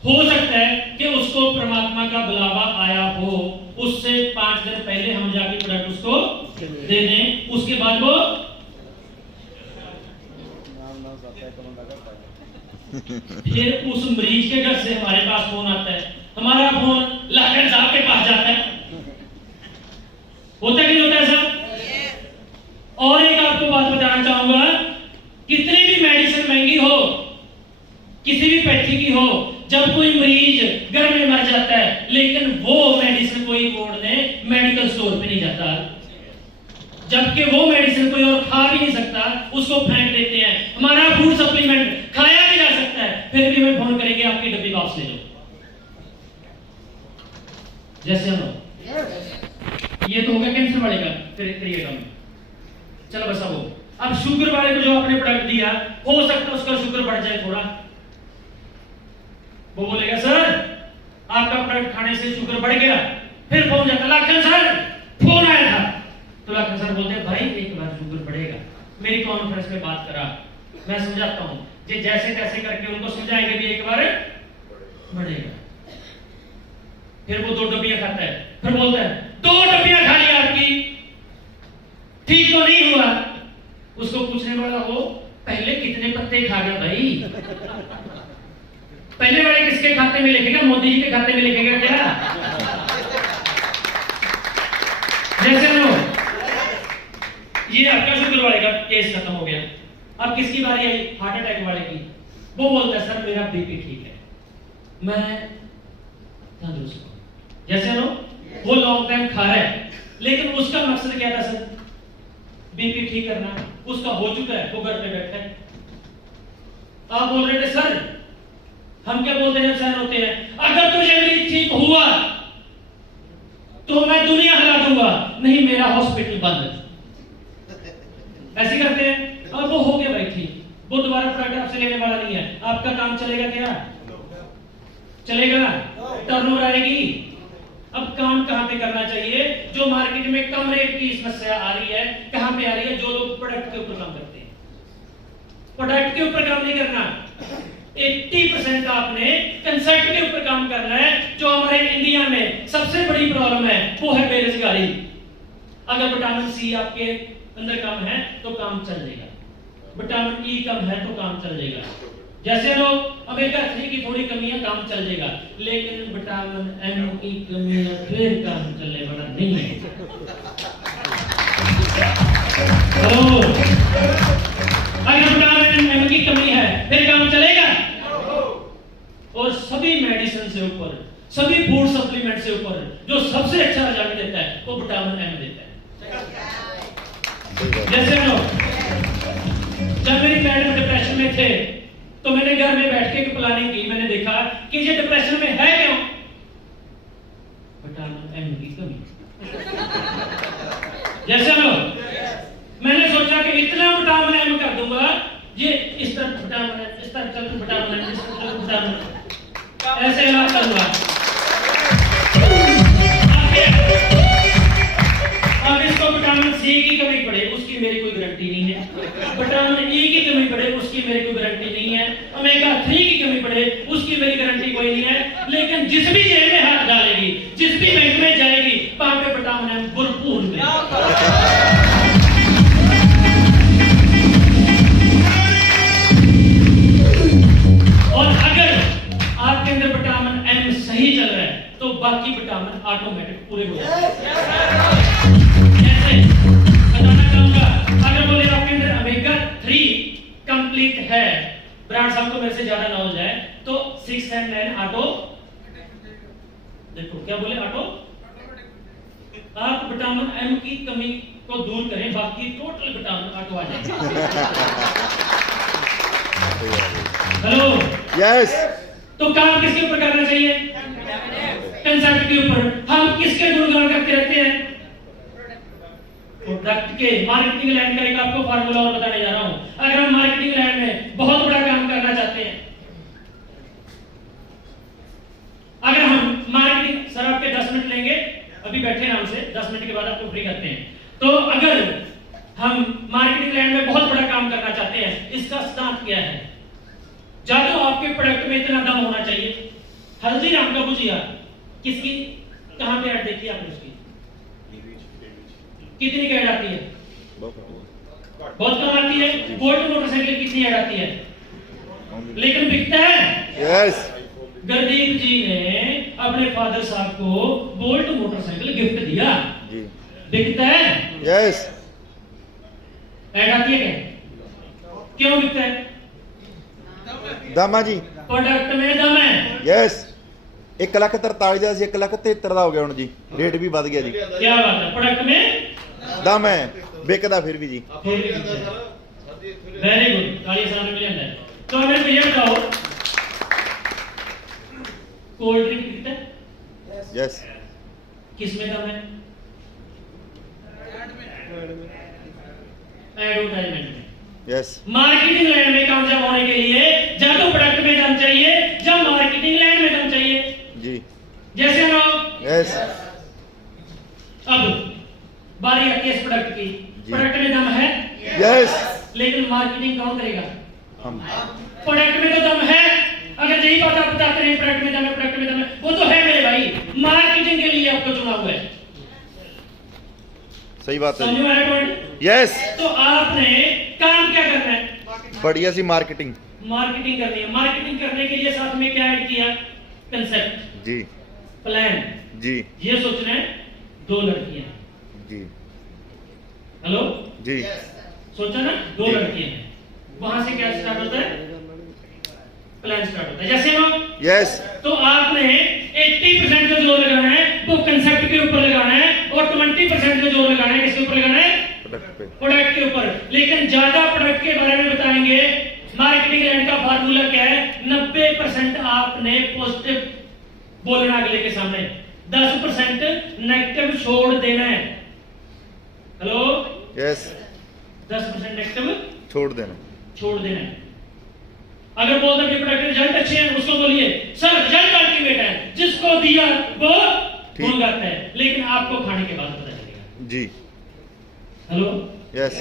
हो सकता है कि उसको परमात्मा का बुलावा आया हो, उससे 5 दिन पहले हम जाके प्रोडक्ट उसको दे दें, उसके बाद वो फिर उस मरीज के घर से हमारे पास फोन आता है, हमारा फोन लाखन साहब के पास जाता है। होता नहीं होता ऐसा? और एक आपको बात बताना चाहूंगा, कितनी भी मेडिसिन महंगी हो, किसी भी पैथी की हो, जब कोई मरीज घर में मर जाता है, लेकिन वो मेडिसिन कोई तोड़ने मेडिकल स्टोर पे नहीं जाता, जबकि वो मेडिसिन कोई और खा भी नहीं सकता, उसको फेंक देते हैं। हमारा फूड सप्लीमेंट खाया भी जा सकता है, फिर भी हमें फोन करेंगे आपकी डब्बी वापस ले लो। जैसे हम ये तो हो गया कैंसर वाले का क्रिएगा में, चलो बस अब शुगर वाले को जो आपने प्रोडक्ट दिया, हो सकता है उसका शुगर बढ़ जाए थोड़ा। वो बोलेगा सर आपका प्रोडक्ट खाने से शुगर बढ़ गया, फिर फोन जाता लाखन सर फोन आया था, तो लाखन सर बोलते हैं भाई एक बार शुगर बढ़ेगा, मेरी कॉन्फ्रेंस में बात करा, मैं समझाता हूं, जे जैसे तैसे करके उनको समझाएंगे भी एक बार बढ़ेगा। फिर वो 2 डब्बियां खाता है, फिर बोलता है 2 डब्बियां खा ली आपकी, ठीक तो नहीं हुआ। उसको पूछने वाला हो पहले कितने पत्ते खा गया भाई? पहले वाले किसके खाते में लिखेगा? मोदी जी के खाते में लिखेगा क्या? जैसे लो ये आपका शुगर वाले का केस खत्म हो गया, अब किसकी बारी आई? हार्ट अटैक वाले की। वो बोलता है सर मेरा बीपी ठीक है, मैं तंदुरुस्त हूं। जैसे लो वो लॉन्ग टाइम खा रहा है, लेकिन उसका मकसद क्या था सर? बीपी ठीक करना, उसका हो चुका है, वो घर पे बैठा है। आप बोल रहे थे सर हम क्या बोलते हैं सहन होते हैं, अगर तुझे भी ठीक हुआ तो मैं दुनिया हिला दूंगा, नहीं मेरा हॉस्पिटल बंद। ऐसे करते हैं। अब वो हो गया भाई ठीक, वो दोबारा प्रोडक्ट आपसे लेने वाला नहीं है, आपका काम चलेगा क्या? चलेगा? टर्नओवर आएगी? अब काम कहां पे करना चाहिए? जो मार्केट में कम रेट की समस्या आ रही है, कहां पे आ रही है? जो लोग प्रोडक्ट के ऊपर काम करते हैं। प्रोडक्ट के ऊपर काम नहीं करना, 80% आपने कंसेप्ट के ऊपर काम करना है। जो हमारे इंडिया में सबसे बड़ी प्रॉब्लम है वो है बेरोजगारी। अगर विटामिन सी आपके अंदर कम है तो काम चल जाएगा, विटामिन ई कम है तो काम चल जाएगा, जैसे लोग ओमेगा 3 की थोड़ी कमी है काम चल जाएगा, लेकिन विटामिन एम की कमी है फिर काम चलने वाला नहीं है। अगर विटामिन एम की कमी है फिर काम चलेगा? और सभी मेडिसिन से ऊपर, सभी फूड सप्लीमेंट से ऊपर जो सबसे अच्छा रिजल्ट देता है वो विटामिन एम देता है। जैसे लोग जब मेरी मैडम डिप्रेशन में थे तो मैंने घर में बैठ के एक प्लानिंग की। मैंने देखा कि ये डिप्रेशन में है क्यों, विटामिन एम की कमी। जैसे लोग मैंने सोचा कि इतना विटामिन एम कर दूंगा, ये इस तरह विटामिन एम, इस तरह चल विटामिन एम, इस तरह विटामिन एम, ऐसे इलाज करूंगा। अब इसको विटामिन सी की कमी पड़े उसकी मेरी कोई गारंटी नहीं है, विटामिन ई की कमी पड़े उसकी मेरी कोई गारंटी नहीं है, ओमेगा 3 की कमी पड़े उसकी मेरी गारंटी कोई नहीं है। लेकिन जिस भी जेब में हाथ डालेगी, जिस भी बैंक में जाएगी, वहां पे विटामिन एम भरपूर मिलेगा। और अगर आपके अंदर विटामिन एम सही चल रहा है तो बाकी विटामिन ऑटोमेटिक पूरे हो जाते हैं। जैसे बताना चाहूंगा, अगर बोले आपके अंदर ओमेगा 3 कंप्लीट है, ब्रांड साहब को मेरे से ज्यादा नॉलेज है, तो 6 and 9 ऑटो, देखो क्या बोले ऑटो, आप विटामिन एम की कमी को दूर करें, बाकी टोटल विटामिन ऑटो आ जाएंगे। Hello yes. तो काम किसके ऊपर करना चाहिए, कंसेप्ट के ऊपर। हम किसके गुणगान करते रहते हैं, प्रोडक्ट के। मार्केटिंग लाइन का एक आपको फार्मूला और बताने जा रहा हूं। अगर हम मार्केटिंग लाइन में बहुत बड़ा काम करना चाहते हैं, अगर हम मार्केटिंग, सर आपके 10 मिनट लेंगे, अभी बैठे नाम से 10 मिनट के बाद आपको फ्री करते हैं। तो अगर हम मार्केटिंग लाइन में बहुत बड़ा काम करना चाहते हैं, इसका सिद्धांत क्या है, जादू आपके प्रोडक्ट में इतना दम होना चाहिए। हल्दीराम का भुजिया किसकी, कहां पे ऐड देखी आपने उसकी, कितनी ऐड आती है, बहुत कम आती है। बोल्ट मोटरसाइकिल कितनी ऐड आती है, लेकिन बिकता है। यस। गुरदीप जी ने अपने फादर साहब को बोल्ट मोटरसाइकिल गिफ्ट दिया, जी। बिकता है। यस। ऐड आती है क्या, क्यों बिकता है, दामा जी प्रोडक्ट में दम है। यस। 1,43,000 ਦਾ ਸੀ 1,73,000 ਦਾ ਹੋ ਗਿਆ ਹੁਣ ਜੀ, ਰੇਟ ਵੀ ਵੱਧ ਗਿਆ ਜੀ। क्या बात है, प्रोडक्ट में ਦਮ ਹੈ, ਵਿਕਦਾ ਫਿਰ ਵੀ ਜੀ। वेरी गुड, ताली सामने मिल जाता है। तो हमें ये बताओ, कोल्ड ड्रिंक बिकता है, यस। किसमें दम है, एडवर्टाइजमेंट में। यस। मार्केटिंग लाइन में कामयाब होने के लिए जब तो प्रोडक्ट में दम चाहिए, जब मार्केटिंग लाइन में दम चाहिए। जी। जैसे ना, यस। अब बारी आती है इस प्रोडक्ट की, प्रोडक्ट में दम है, यस। लेकिन मार्केटिंग कौन करेगा, हम। प्रोडक्ट में तो दम है। अगर यही बात आप बताते रहे प्रोडक्ट में दम है, प्रोडक्ट में दम है, वो तो है मेरे भाई, मार्केटिंग के लिए आपको चुना हुआ है। सही बात है समझ जी। में आया पॉइंट। यस। तो आपने काम क्या करना है, बढ़िया सी मार्केटिंग। मार्केटिंग करनी है। मार्केटिंग करने के लिए साथ में क्या ऐड किया, कंसेप्ट, जी। प्लान। जी। ये सोचना है 2 लड़कियां, जी। हेलो जी। सोचा ना, 2 लड़कियां हैं, वहां से क्या स्टार्ट होता है, प्लान स्टार्ट होता है। जैसे ना, यस। तो आपने 80% जो जोर लगाना है वो कंसेप्ट के ऊपर लगाना है, और 20% जो जोर लगाना है किसके ऊपर लगाना है, प्रोडक्ट पे। प्रोडक्ट के ऊपर। लेकिन ज्यादा प्रोडक्ट के बारे में बताएंगे। मार्केटिंग लाइन का फार्मूला क्या है, 90% आपने पॉजिटिव बोलना अगले के सामने, 10% नेगेटिव छोड़ देना है। Hello, yes. 10% नेगेटिव छोड़ देना। छोड़ देना है। अगर बोलते कि प्रोडक्ट रिजल्ट अच्छे हैं, उसको बोलिए सर रिजल्ट अल्टीमेट है, जिसको दिया वो भूल जाता है, लेकिन आपको खाने के बाद पता चलेगा। जी। Hello, yes.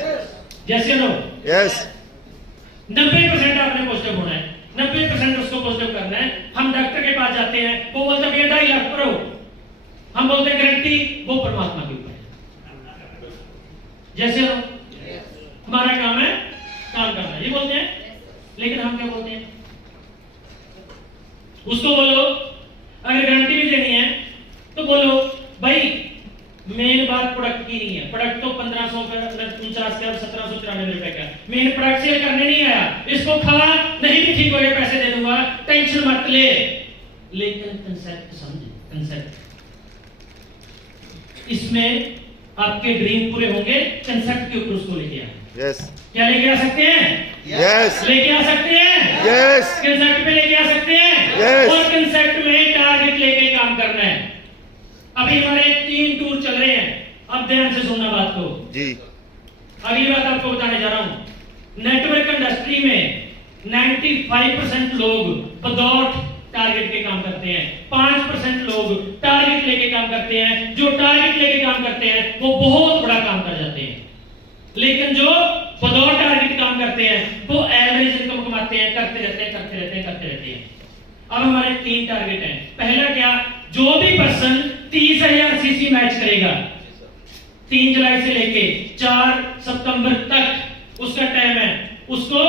जैसे नो, यस। 90% आपने पॉजिटिव होना है, 90% उसको पॉजिटिव करना है। हम डॉक्टर के पास जाते हैं, वो बोलते हैं 2.5 लाख करो, हम बोलते हैं गारंटी, वो परमात्मा के ऊपर है। जैसे नो, हमारा काम है काम करना, ये बोलते हैं, लेकिन हम क्या बोलते हैं, उसको बोलो अगर गारंटी भी देनी है तो बोलो भाई मेन बात प्रोडक्ट की नहीं है, प्रोडक्ट तो 1549 का 1794 रुपए का, मेन प्रोडक्ट सेल करने नहीं आया, इसको खा नहीं भी ठीक हो गया पैसे दे दूंगा, टेंशन मत ले, लेकिन कंसेप्ट समझे, कंसेप्ट। इसमें आपके ड्रीम पूरे होंगे, कंसेप्ट के ऊपर उसको लेके आए। यस क्या लेके आ सकते हैं? यस लेके आ सकते हैं? यस कंसेप्ट पे लेके आ सकते हैं? Yes. और कंसेप्ट में टारगेट लेके काम करना है। अभी हमारे 3 टूर चल रहे हैं, अब ध्यान से सुनना बात को। जी अगली बात आपको बताने जा रहा हूं। नेटवर्क इंडस्ट्री में 95% लोग विदाउट टारगेट के काम करते हैं, 5% लोग टारगेट लेके काम करते हैं। जो टारगेट लेके काम करते हैं वो बहुत बड़ा काम कर जाते हैं, लेकिन जो विदाउट टारगेट काम करते हैं वो एवरेज इनकम कमाते हैं, करते रहते हैं। अब हमारे 3 टारगेट हैं। पहला क्या? जो भी पर्सन 30,000 सीसी मैच करेगा 3 जुलाई से लेके 4 सितंबर तक उसका टाइम है, उसको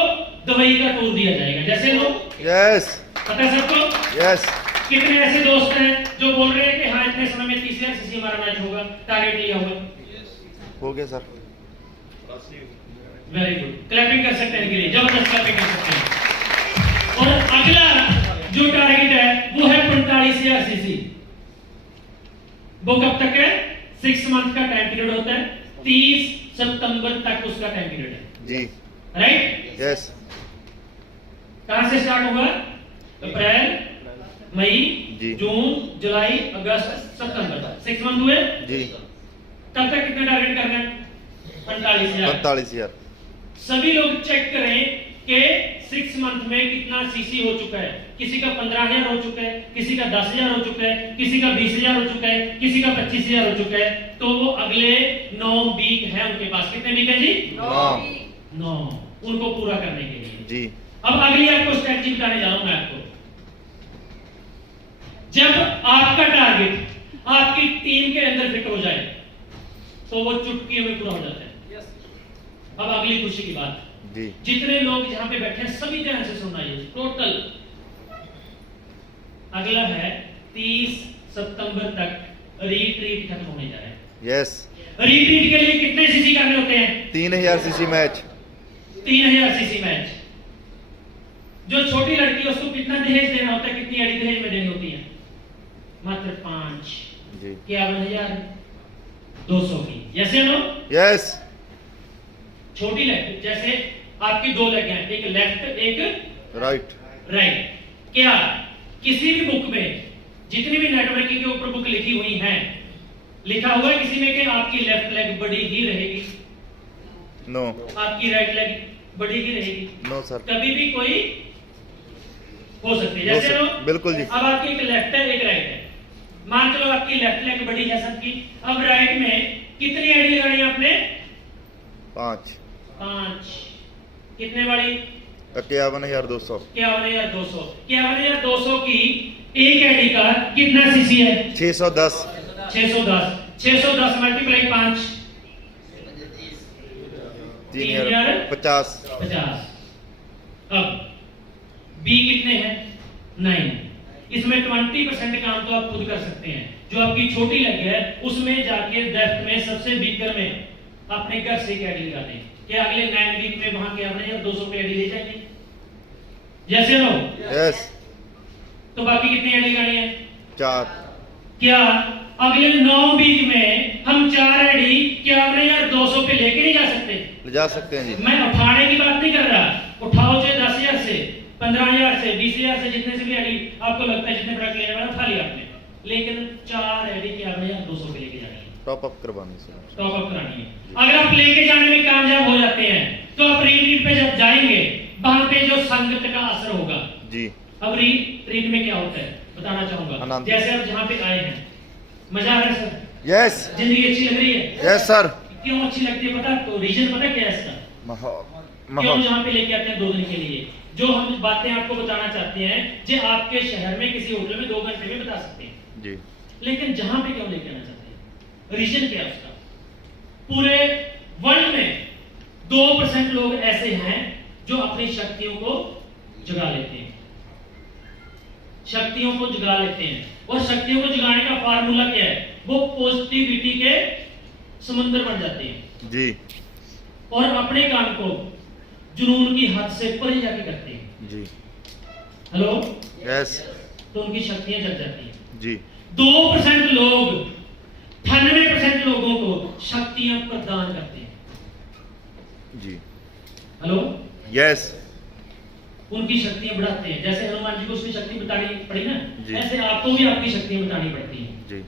दुबई का टूर दिया जाएगा। जैसे लोग यस पता है सबको? यस कितने ऐसे दोस्त हैं जो बोल रहे हैं कि हाँ इतने समय में 30,000 सीसी हमारा मैच होगा, टारगेट लिया होगा? हो गया सर। वेरी गुड, क्लैपिंग कर सकते हैं इनके लिए, जबरदस्त क्लैपिंग कर सकते हैं। और अगला जो टारगेट है वो है 45,000 सीसी। वो कब तक है? 6 मंथ का टाइम पीरियड होता है, 30 सितंबर तक उसका टाइम पीरियड है। जी राइट? यस कहां से स्टार्ट होगा? अप्रैल, मई, जी। जून, जुलाई, अगस्त, सितंबर, 6 मंथ हुए। जी तब तक कितना टारगेट करना है? 45,000। 45,000 सभी लोग चेक करें कि 6 मंथ में कितना सीसी हो चुका है। किसी का 15,000 हो चुका है, किसी का 10,000 हो चुका है, किसी का 20,000 हो चुका है, किसी का 25,000 हो चुका है। तो वो अगले 9 वीक है उनके पास। कितने वीक है जी? 9 उनको पूरा करने के लिए। जी अब अगली आपको स्ट्रेटजी बताने जा रहा हूं मैं आपको। जब आपका टारगेट आपकी टीम के अंदर फिट हो जाए तो वो चुटकी में पूरा हो जाता है। अब अगली खुशी की बात, जी जितने लोग यहां पे बैठे हैं सभी ध्यान से सुनना। ये टोटल अगला है 30 सितंबर तक रिट्रीट खत्म होने जा रहा है। यस रिट्रीट के लिए कितने सीसी करने होते हैं? 3,000 सीसी मैच। 3,000 CC match. जो छोटी लड़की है उसको कितना दहेज देना होता है? कितनी अड़ी दहेज में देनी होती है? मात्र 5। जी 51,200 की। यस या नो? यस छोटी लेग, जैसे आपकी 2 लेग हैं, एक लेफ्ट एक राइट। राइट। क्या किसी भी बुक में जितनी भी नेटवर्किंग के ऊपर बुक लिखी हुई हैं, लिखा हुआ है किसी में कि आपकी लेफ्ट लेग बड़ी ही रहेगी, नो आपकी राइट लेग बड़ी ही रहेगी? No sir. कभी भी कोई हो सकती है। जैसे सर, नो बिल्कुल जी। अब आपकी एक लेफ्ट है एक राइट है। मान चलो आपकी लेफ्ट लेग बड़ी है सबकी। अब राइट में कितनी आईडी लगानी है आपने? 5 कितने वाली? 51,200। 51,200। 51,200 की एक आईडी का कितना सीसी है? 610। 610 मल्टीप्लाई 5 3,050। 50। अब बी कितने हैं? 9। इसमें 20% काम तो आप खुद कर सकते हैं। जो आपकी छोटी लग है उसमें जाके डेप्थ में सबसे बीकर में अपने घर से कैडी लगा दें। क्या अगले 9 वीक में वहां के अपने 200 कैडी ले जाएंगे? जैसे नो? यस तो बाकी कितनी आईडी लगानी है? 4। क्या अगले 9 वीक में हम 4 आईडी क्या अपने 200 पे लेके नहीं जा सकते? ले जा सकते हैं जी। मैं उठाने की बात नहीं कर रहा। उठाओ चाहे 10,000 से, 15,000 से, 20,000 से, जितने से भी आईडी आपको लगता है जितने प्रोडक्ट लेने वाला उठा लिया आपने, लेकिन 4 आईडी क्या अपने 200 पे लेके जानी है, टॉप अप करवानी सर। टॉप अप करानी है। अगर आप लेके जाने में कामयाब हो जाते हैं तो आप रीट्रीट पे जब जाएंगे वहां पे जो संगत का असर होगा। जी अब रीट्रीट में क्या होता है बताना चाहूंगा। आनंद। जैसे आप जहां पे आए हैं, मजा आ रहा है सर? यस जिंदगी अच्छी लग रही है? Yes sir. क्यों अच्छी लगती है पता? तो रीजन पता क्या है इसका? क्यों यहाँ पे लेके आते हैं 2 दिन के लिए? जो हम बातें आपको बताना चाहते हैं जे आपके शहर में किसी होटल में 2 घंटे में बता सकते हैं जी। लेकिन जहां पे क्यों लेके आना चाहते हैं? रीजन क्या है उसका? पूरे वर्ल्ड में 2% लोग ऐसे हैं जो अपनी शक्तियों को जगा लेते हैं, शक्तियों को जगा लेते हैं। और शक्तियों को जगाने का फार्मूला क्या है? वो पॉजिटिविटी के समुद्र बन जाते हैं जी और अपने काम को जुनून की हद से परे जाके करते हैं। जी हेलो? यस तो उनकी शक्तियां जग जाती हैं। जी 2% लोग 98% लोगों को शक्तियां प्रदान करते हैं। जी। Hello, yes. उनकी शक्तियां बढ़ाते हैं। जैसे हनुमान जी को उसकी शक्ति बतानी पड़ी ना, जी। ऐसे आपको भी आपकी शक्तियां बतानी पड़ती हैं। जी।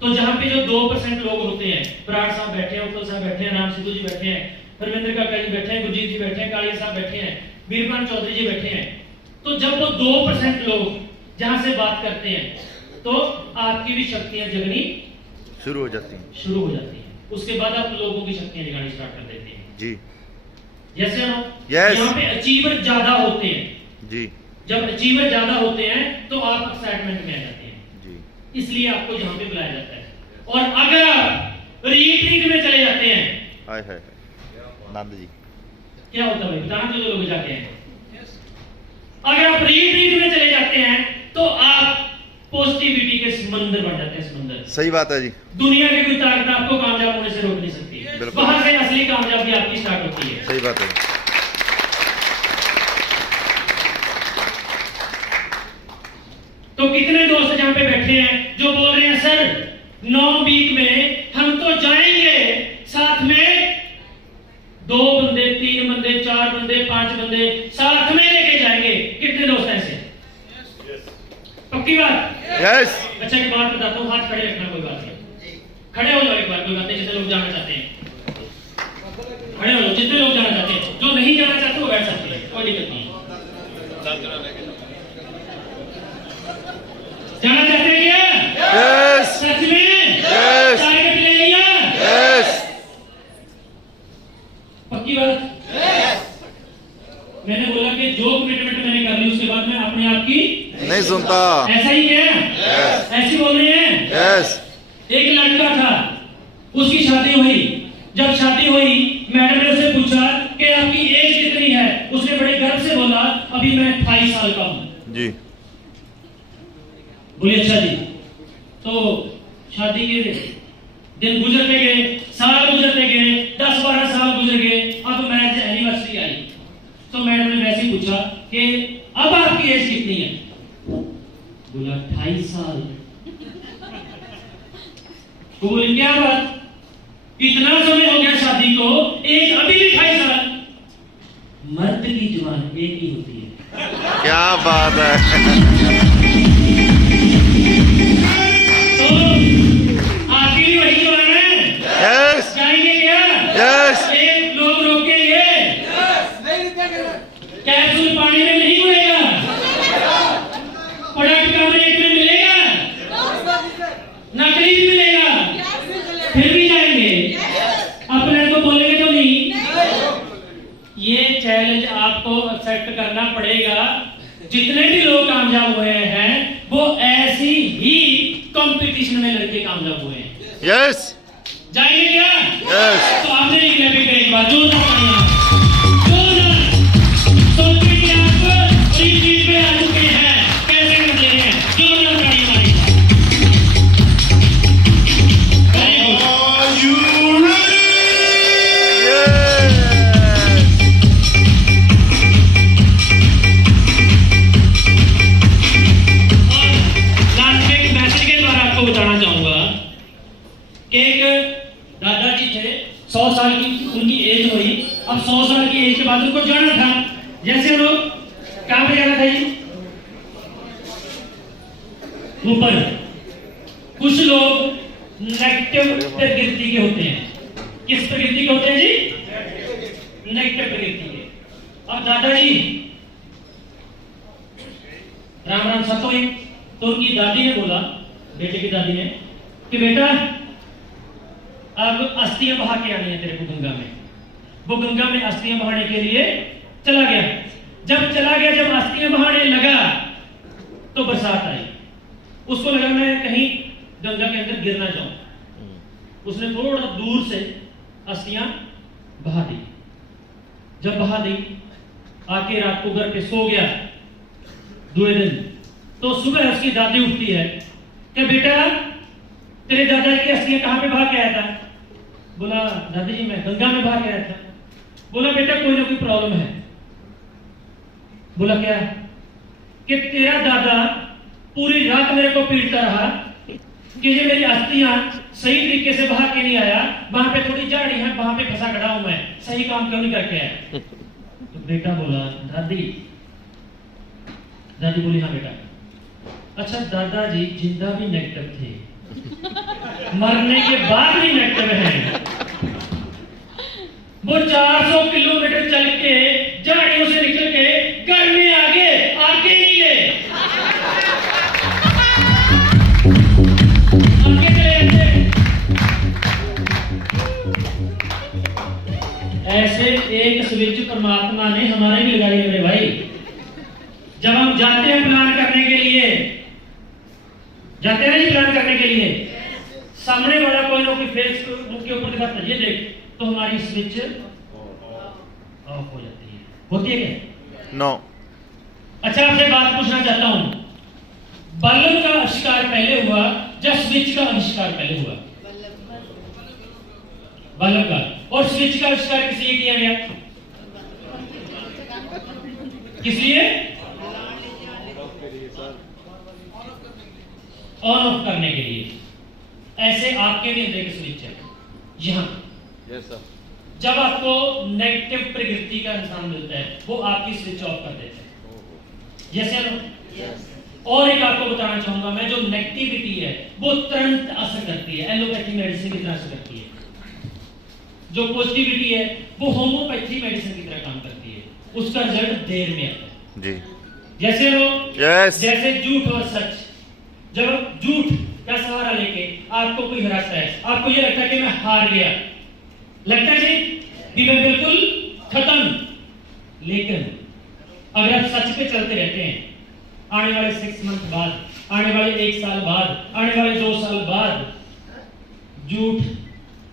तो जहां पे जो 2% लोग होते हैं, बराड़ साहब बैठे हैं, उत्तल साहब बैठे हैं, राम सिद्धू जी बैठे हैं, धर्मेंद्र काका जी बैठे हैं, गुरजीत जी बैठे हैं, कालिया साहब बैठे हैं, वीरपाल चौधरी जी बैठे हैं, तो जब वो 2% लोग जहां से बात करते हैं तो आपकी भी शक्तियां जगनी शुरू हो जाती हैं। शुरू हो जाती हैं। उसके बाद आप लोगों की शक्तियां जगानी स्टार्ट कर देते हैं। जी। जैसे Yes. यहाँ पे अचीवर ज्यादा होते हैं। जी। जब अचीवर ज्यादा होते हैं तो आप एक्साइटमेंट में आ जाते हैं, जी। इसलिए आपको यहाँ पे बुलाया जाता है। और अगर आप रिट्रीट में चले जाते हैं, हाय हाय नंद जी, क्या होता है भाई, बताना तो जो लोग जाते हैं। अगर आप रिट्रीट में चले जाते हैं तो आप पॉजिटिविटी के समंदर बन जाते हैं। समंदर, सही बात है जी। दुनिया की कोई ताकत आपको कामयाब होने से रोक नहीं सकती। बिल्कुल। वहां से असली कामयाबी आपकी स्टार्ट होती है। सही बात है। तो कितने दोस्त जहां पे बैठे हैं जो बोल रहे हैं सर 9 वीक में हम तो जाएंगे, साथ में 2 बंदे, 3 बंदे, 4 बंदे, 5 बंदे साथ में लेके जाएंगे। कितने दोस्त हैं ऐसे? पक्की बात? यस। अच्छा एक बात बताता हूँ, हाथ खड़े रखना, कोई बात नहीं, खड़े हो जाओ एक बार, कोई बात नहीं। जितने लोग जाना चाहते हैं खड़े हो जाओ, जितने लोग जाना चाहते हैं। जो नहीं जाना चाहते वो बैठ सकते हैं, कोई दिक्कत नहीं। जाना चाहते हैं क्या? यस। सच में? Yes. टारगेट ले लिया? यस। पक्की बात? मैंने बोला कि जो कमिटमेंट मैंने कर ली उसके बाद मैं अपने आप की नहीं सुनता। ऐसा ही क्या? Yes. ऐसी बोल रहे हैं? यस। एक लड़का था, उसकी शादी हुई। जब शादी हुई, मैडम ने उससे पूछा कि आपकी एज कितनी है? उसने बड़े गर्व से बोला अभी मैं 28 साल का हूं। जी। बोली अच्छा जी। तो शादी के दिन गुजरते गए, साल गुजरते गए, 10-12 साल गुजर गए। अब मैरिज एनिवर्सरी आई तो मैडम ने वैसे ही पूछा कि अब आपकी एज कितनी है? बोला 28 साल। तो बोली क्या बात, इतना समय हो गया शादी को, एज अभी भी 28 साल। मर्द की जुबान एक ही होती है। क्या बात है। तो आपकी भी वही जुबान है। यस। जाएंगे क्या? यस। एक लोग रोकेंगे, कैप्सूल पानी में नहीं उड़ेगा, प्रोडक्ट कम रेट में मिलेगा, नकली भी मिलेगा, फिर भी जाएंगे। अपने को बोलेंगे तो नहीं। ये चैलेंज आपको एक्सेप्ट करना पड़ेगा। जितने भी लोग कामयाब हुए हैं वो ऐसी ही कंपटीशन में लड़के कामयाब हुए हैं। यस। जाएंगे क्या? यस। तो आपने ही क्लैपिंग करें एक बार, जोरदार तालियां, जोरदार। सोचिए कि आप इस चीज पे आ चुके हैं, कैसे करते हैं? जोरदार तालियां मारिए। Very good. Are you ready? Yes. Last में एक मैसेज के द्वारा आपको बताना चाहूंगा कि एक दादाजी थे, 100 साल की उनकी एज हुई। अब 100 साल की एज के बाद उनको जाना था। जैसे लोग कहां पे जाना था जी? ऊपर। कुछ लोग नेगेटिव प्रकृति के होते हैं। किस प्रकृति के होते हैं जी? नेगेटिव प्रकृति के। अब दादाजी राम राम सतो ही, तो उनकी दादी ने बोला, बेटे की दादी ने, कि बेटा अब अस्थियां बहा के आनी है तेरे को गंगा में। वो गंगा में अस्थियां बहाने के लिए चला गया। जब चला गया, जब अस्थियां बहाने लगा तो बरसात आई। उसको लगा मैं कहीं गंगा के अंदर गिर ना जाऊं। उसने थोड़ा दूर से अस्थियां बहा दी। जब बहा दी, आके रात को घर पे सो गया। दूसरे दिन तो सुबह उसकी दादी उठती है कि बेटा तेरे दादा की अस्थियां कहां पे बहा के आया था? बोला दादी जी मैं गंगा में बहा के आया था। बोला बेटा कोई ना कोई प्रॉब्लम है। बोला क्या? कि तेरा दादा पूरी रात मेरे को पीटता रहा कि ये मेरी अस्थियां सही तरीके से बाहर के नहीं आया, वहां पे थोड़ी झाड़ी है, वहां पे फंसा खड़ा हूं मैं, सही काम क्यों नहीं करके आया? तो बेटा बोला दादी बोली हाँ बेटा। अच्छा दादाजी जिंदा भी नेगेटिव थे, मरने के बाद भी नेगेटिव हैं। वो 400 किलोमीटर चल के झाड़ियों से निकल के घर में आगे नहीं गए, आगे चले जाते। ऐसे एक स्विच परमात्मा ने हमारे भी लगाई है मेरे भाई। जब हम जाते हैं प्लान करने के लिए, जाते हैं प्लान करने के लिए, सामने वाला कोई ना कोई फेस उनके ऊपर दिखाता है, ये देख, तो हमारी स्विच ऑफ हो जाती है। होती है क्या? नो। अच्छा आपसे बात पूछना चाहता हूं, बल्ब का आविष्कार पहले हुआ या स्विच का आविष्कार पहले हुआ? बल्ब का। और स्विच का आविष्कार किस लिए किया गया? किस लिए? ऑन ऑफ करने के लिए। ऐसे आपके भी अंदर एक स्विच है यहां। Yes sir. जब आपको नेगेटिव प्रकृति का इंसान मिलता है, वो आपकी स्विच ऑफ कर देता है। यस या नो? और एक आपको बताना चाहूंगा मैं, जो नेगेटिविटी है वो तुरंत असर करती है, एलोपैथी मेडिसिन की तरह असर करती है। जो पॉजिटिविटी है वो होम्योपैथी मेडिसिन की तरह काम करती है, उसका रिजल्ट देर में आता है जी। जैसे नो यस। जैसे झूठ और सच। जब झूठ का सहारा लेके आपको कोई हराता है, आपको ये लगता है कि मैं हार गया, लगता है जी कि मैं बिल्कुल खत्म। लेकिन अगर आप सच पे चलते रहते हैं, आने वाले 6 मंथ बाद, आने वाले 1 साल बाद, आने वाले 2 साल बाद, झूठ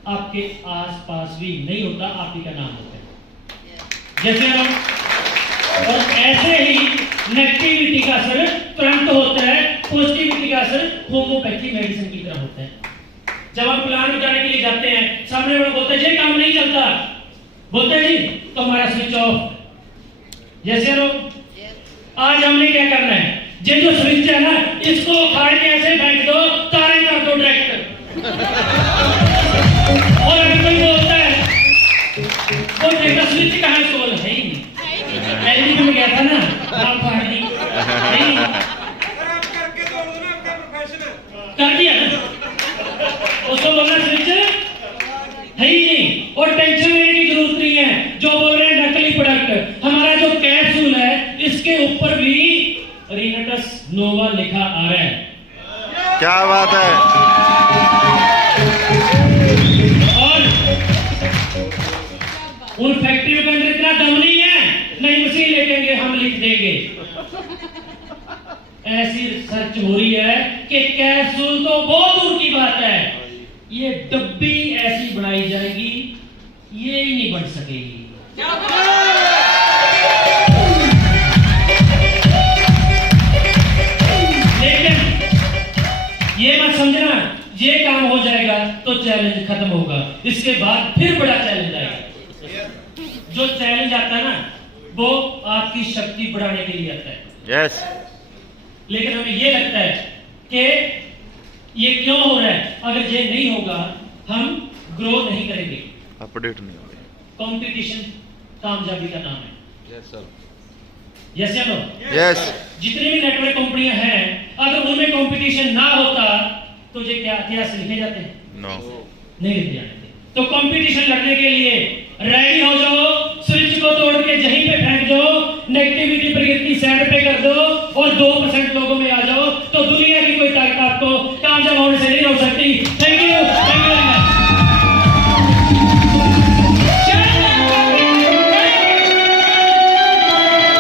आपके आसपास भी नहीं होता, आप ही का नाम होता है। जैसे हम, और ऐसे ही नेगेटिविटी का असर तुरंत होता है, पॉजिटिविटी का असर होम्योपैथी मेडिसिन की तरह होता है। जब हम प्लान बनाने के लिए जाते हैं, सामने वाला बोलते हैं ये काम नहीं चलता, बोलते हैं जी तो हमारा स्विच ऑफ। जैसे लोग आज हमने क्या करना है, ये जो स्विच है ना, इसको उखाड़ के ऐसे फेंक दो, तारे कर दो डायरेक्ट। और अगर कोई बोलता है वो देखा स्विच कहाँ है, बोल है ही नहीं, एलईडी में गया था ना, आप फाड़ दी नहीं, कर दिया ना, उसको बोलना स्विच है ही नहीं। और टेंशन लेने की जरूरत नहीं है। जो बोल रहे हैं नकली प्रोडक्ट, हमारा जो कैप्सूल है इसके ऊपर भी रिनेटस नोवा लिखा आ रहा है। क्या बात है। और उन फैक्ट्रियों के अंदर इतना दम नहीं है, नई मशीन लेके हम लिख देंगे। ऐसी रिसर्च हो रही है कि कैप्सूल तो बहुत दूर की बात है, ये डब्बी ऐसी बनाई जाएगी, ये ही नहीं बन सकेगी। लेकिन ये मत समझना, ये काम हो जाएगा तो चैलेंज खत्म होगा, इसके बाद फिर बड़ा चैलेंज आएगा। जो चैलेंज आता है ना, वो आपकी शक्ति बढ़ाने के लिए आता है। यस। लेकिन हमें ये लगता है कि ये क्यों हो रहा है, अगर ये नहीं होगा हम ग्रो नहीं करेंगे, अपडेट नहीं हो रही। कंपटीशन कामयाबी का नाम है। Yes sir. यस या नो? यस। जितनी भी नेटवर्क कंपनियां हैं, अगर उनमें कंपटीशन ना होता तो ये क्या इतिहास लिखे जाते हैं? नो। नहीं लिखे जाते। तो कंपटीशन लड़ने के लिए रेडी हो जाओ, स्विच को तोड़ के यहीं पे फेंक दो, नेगेटिविटी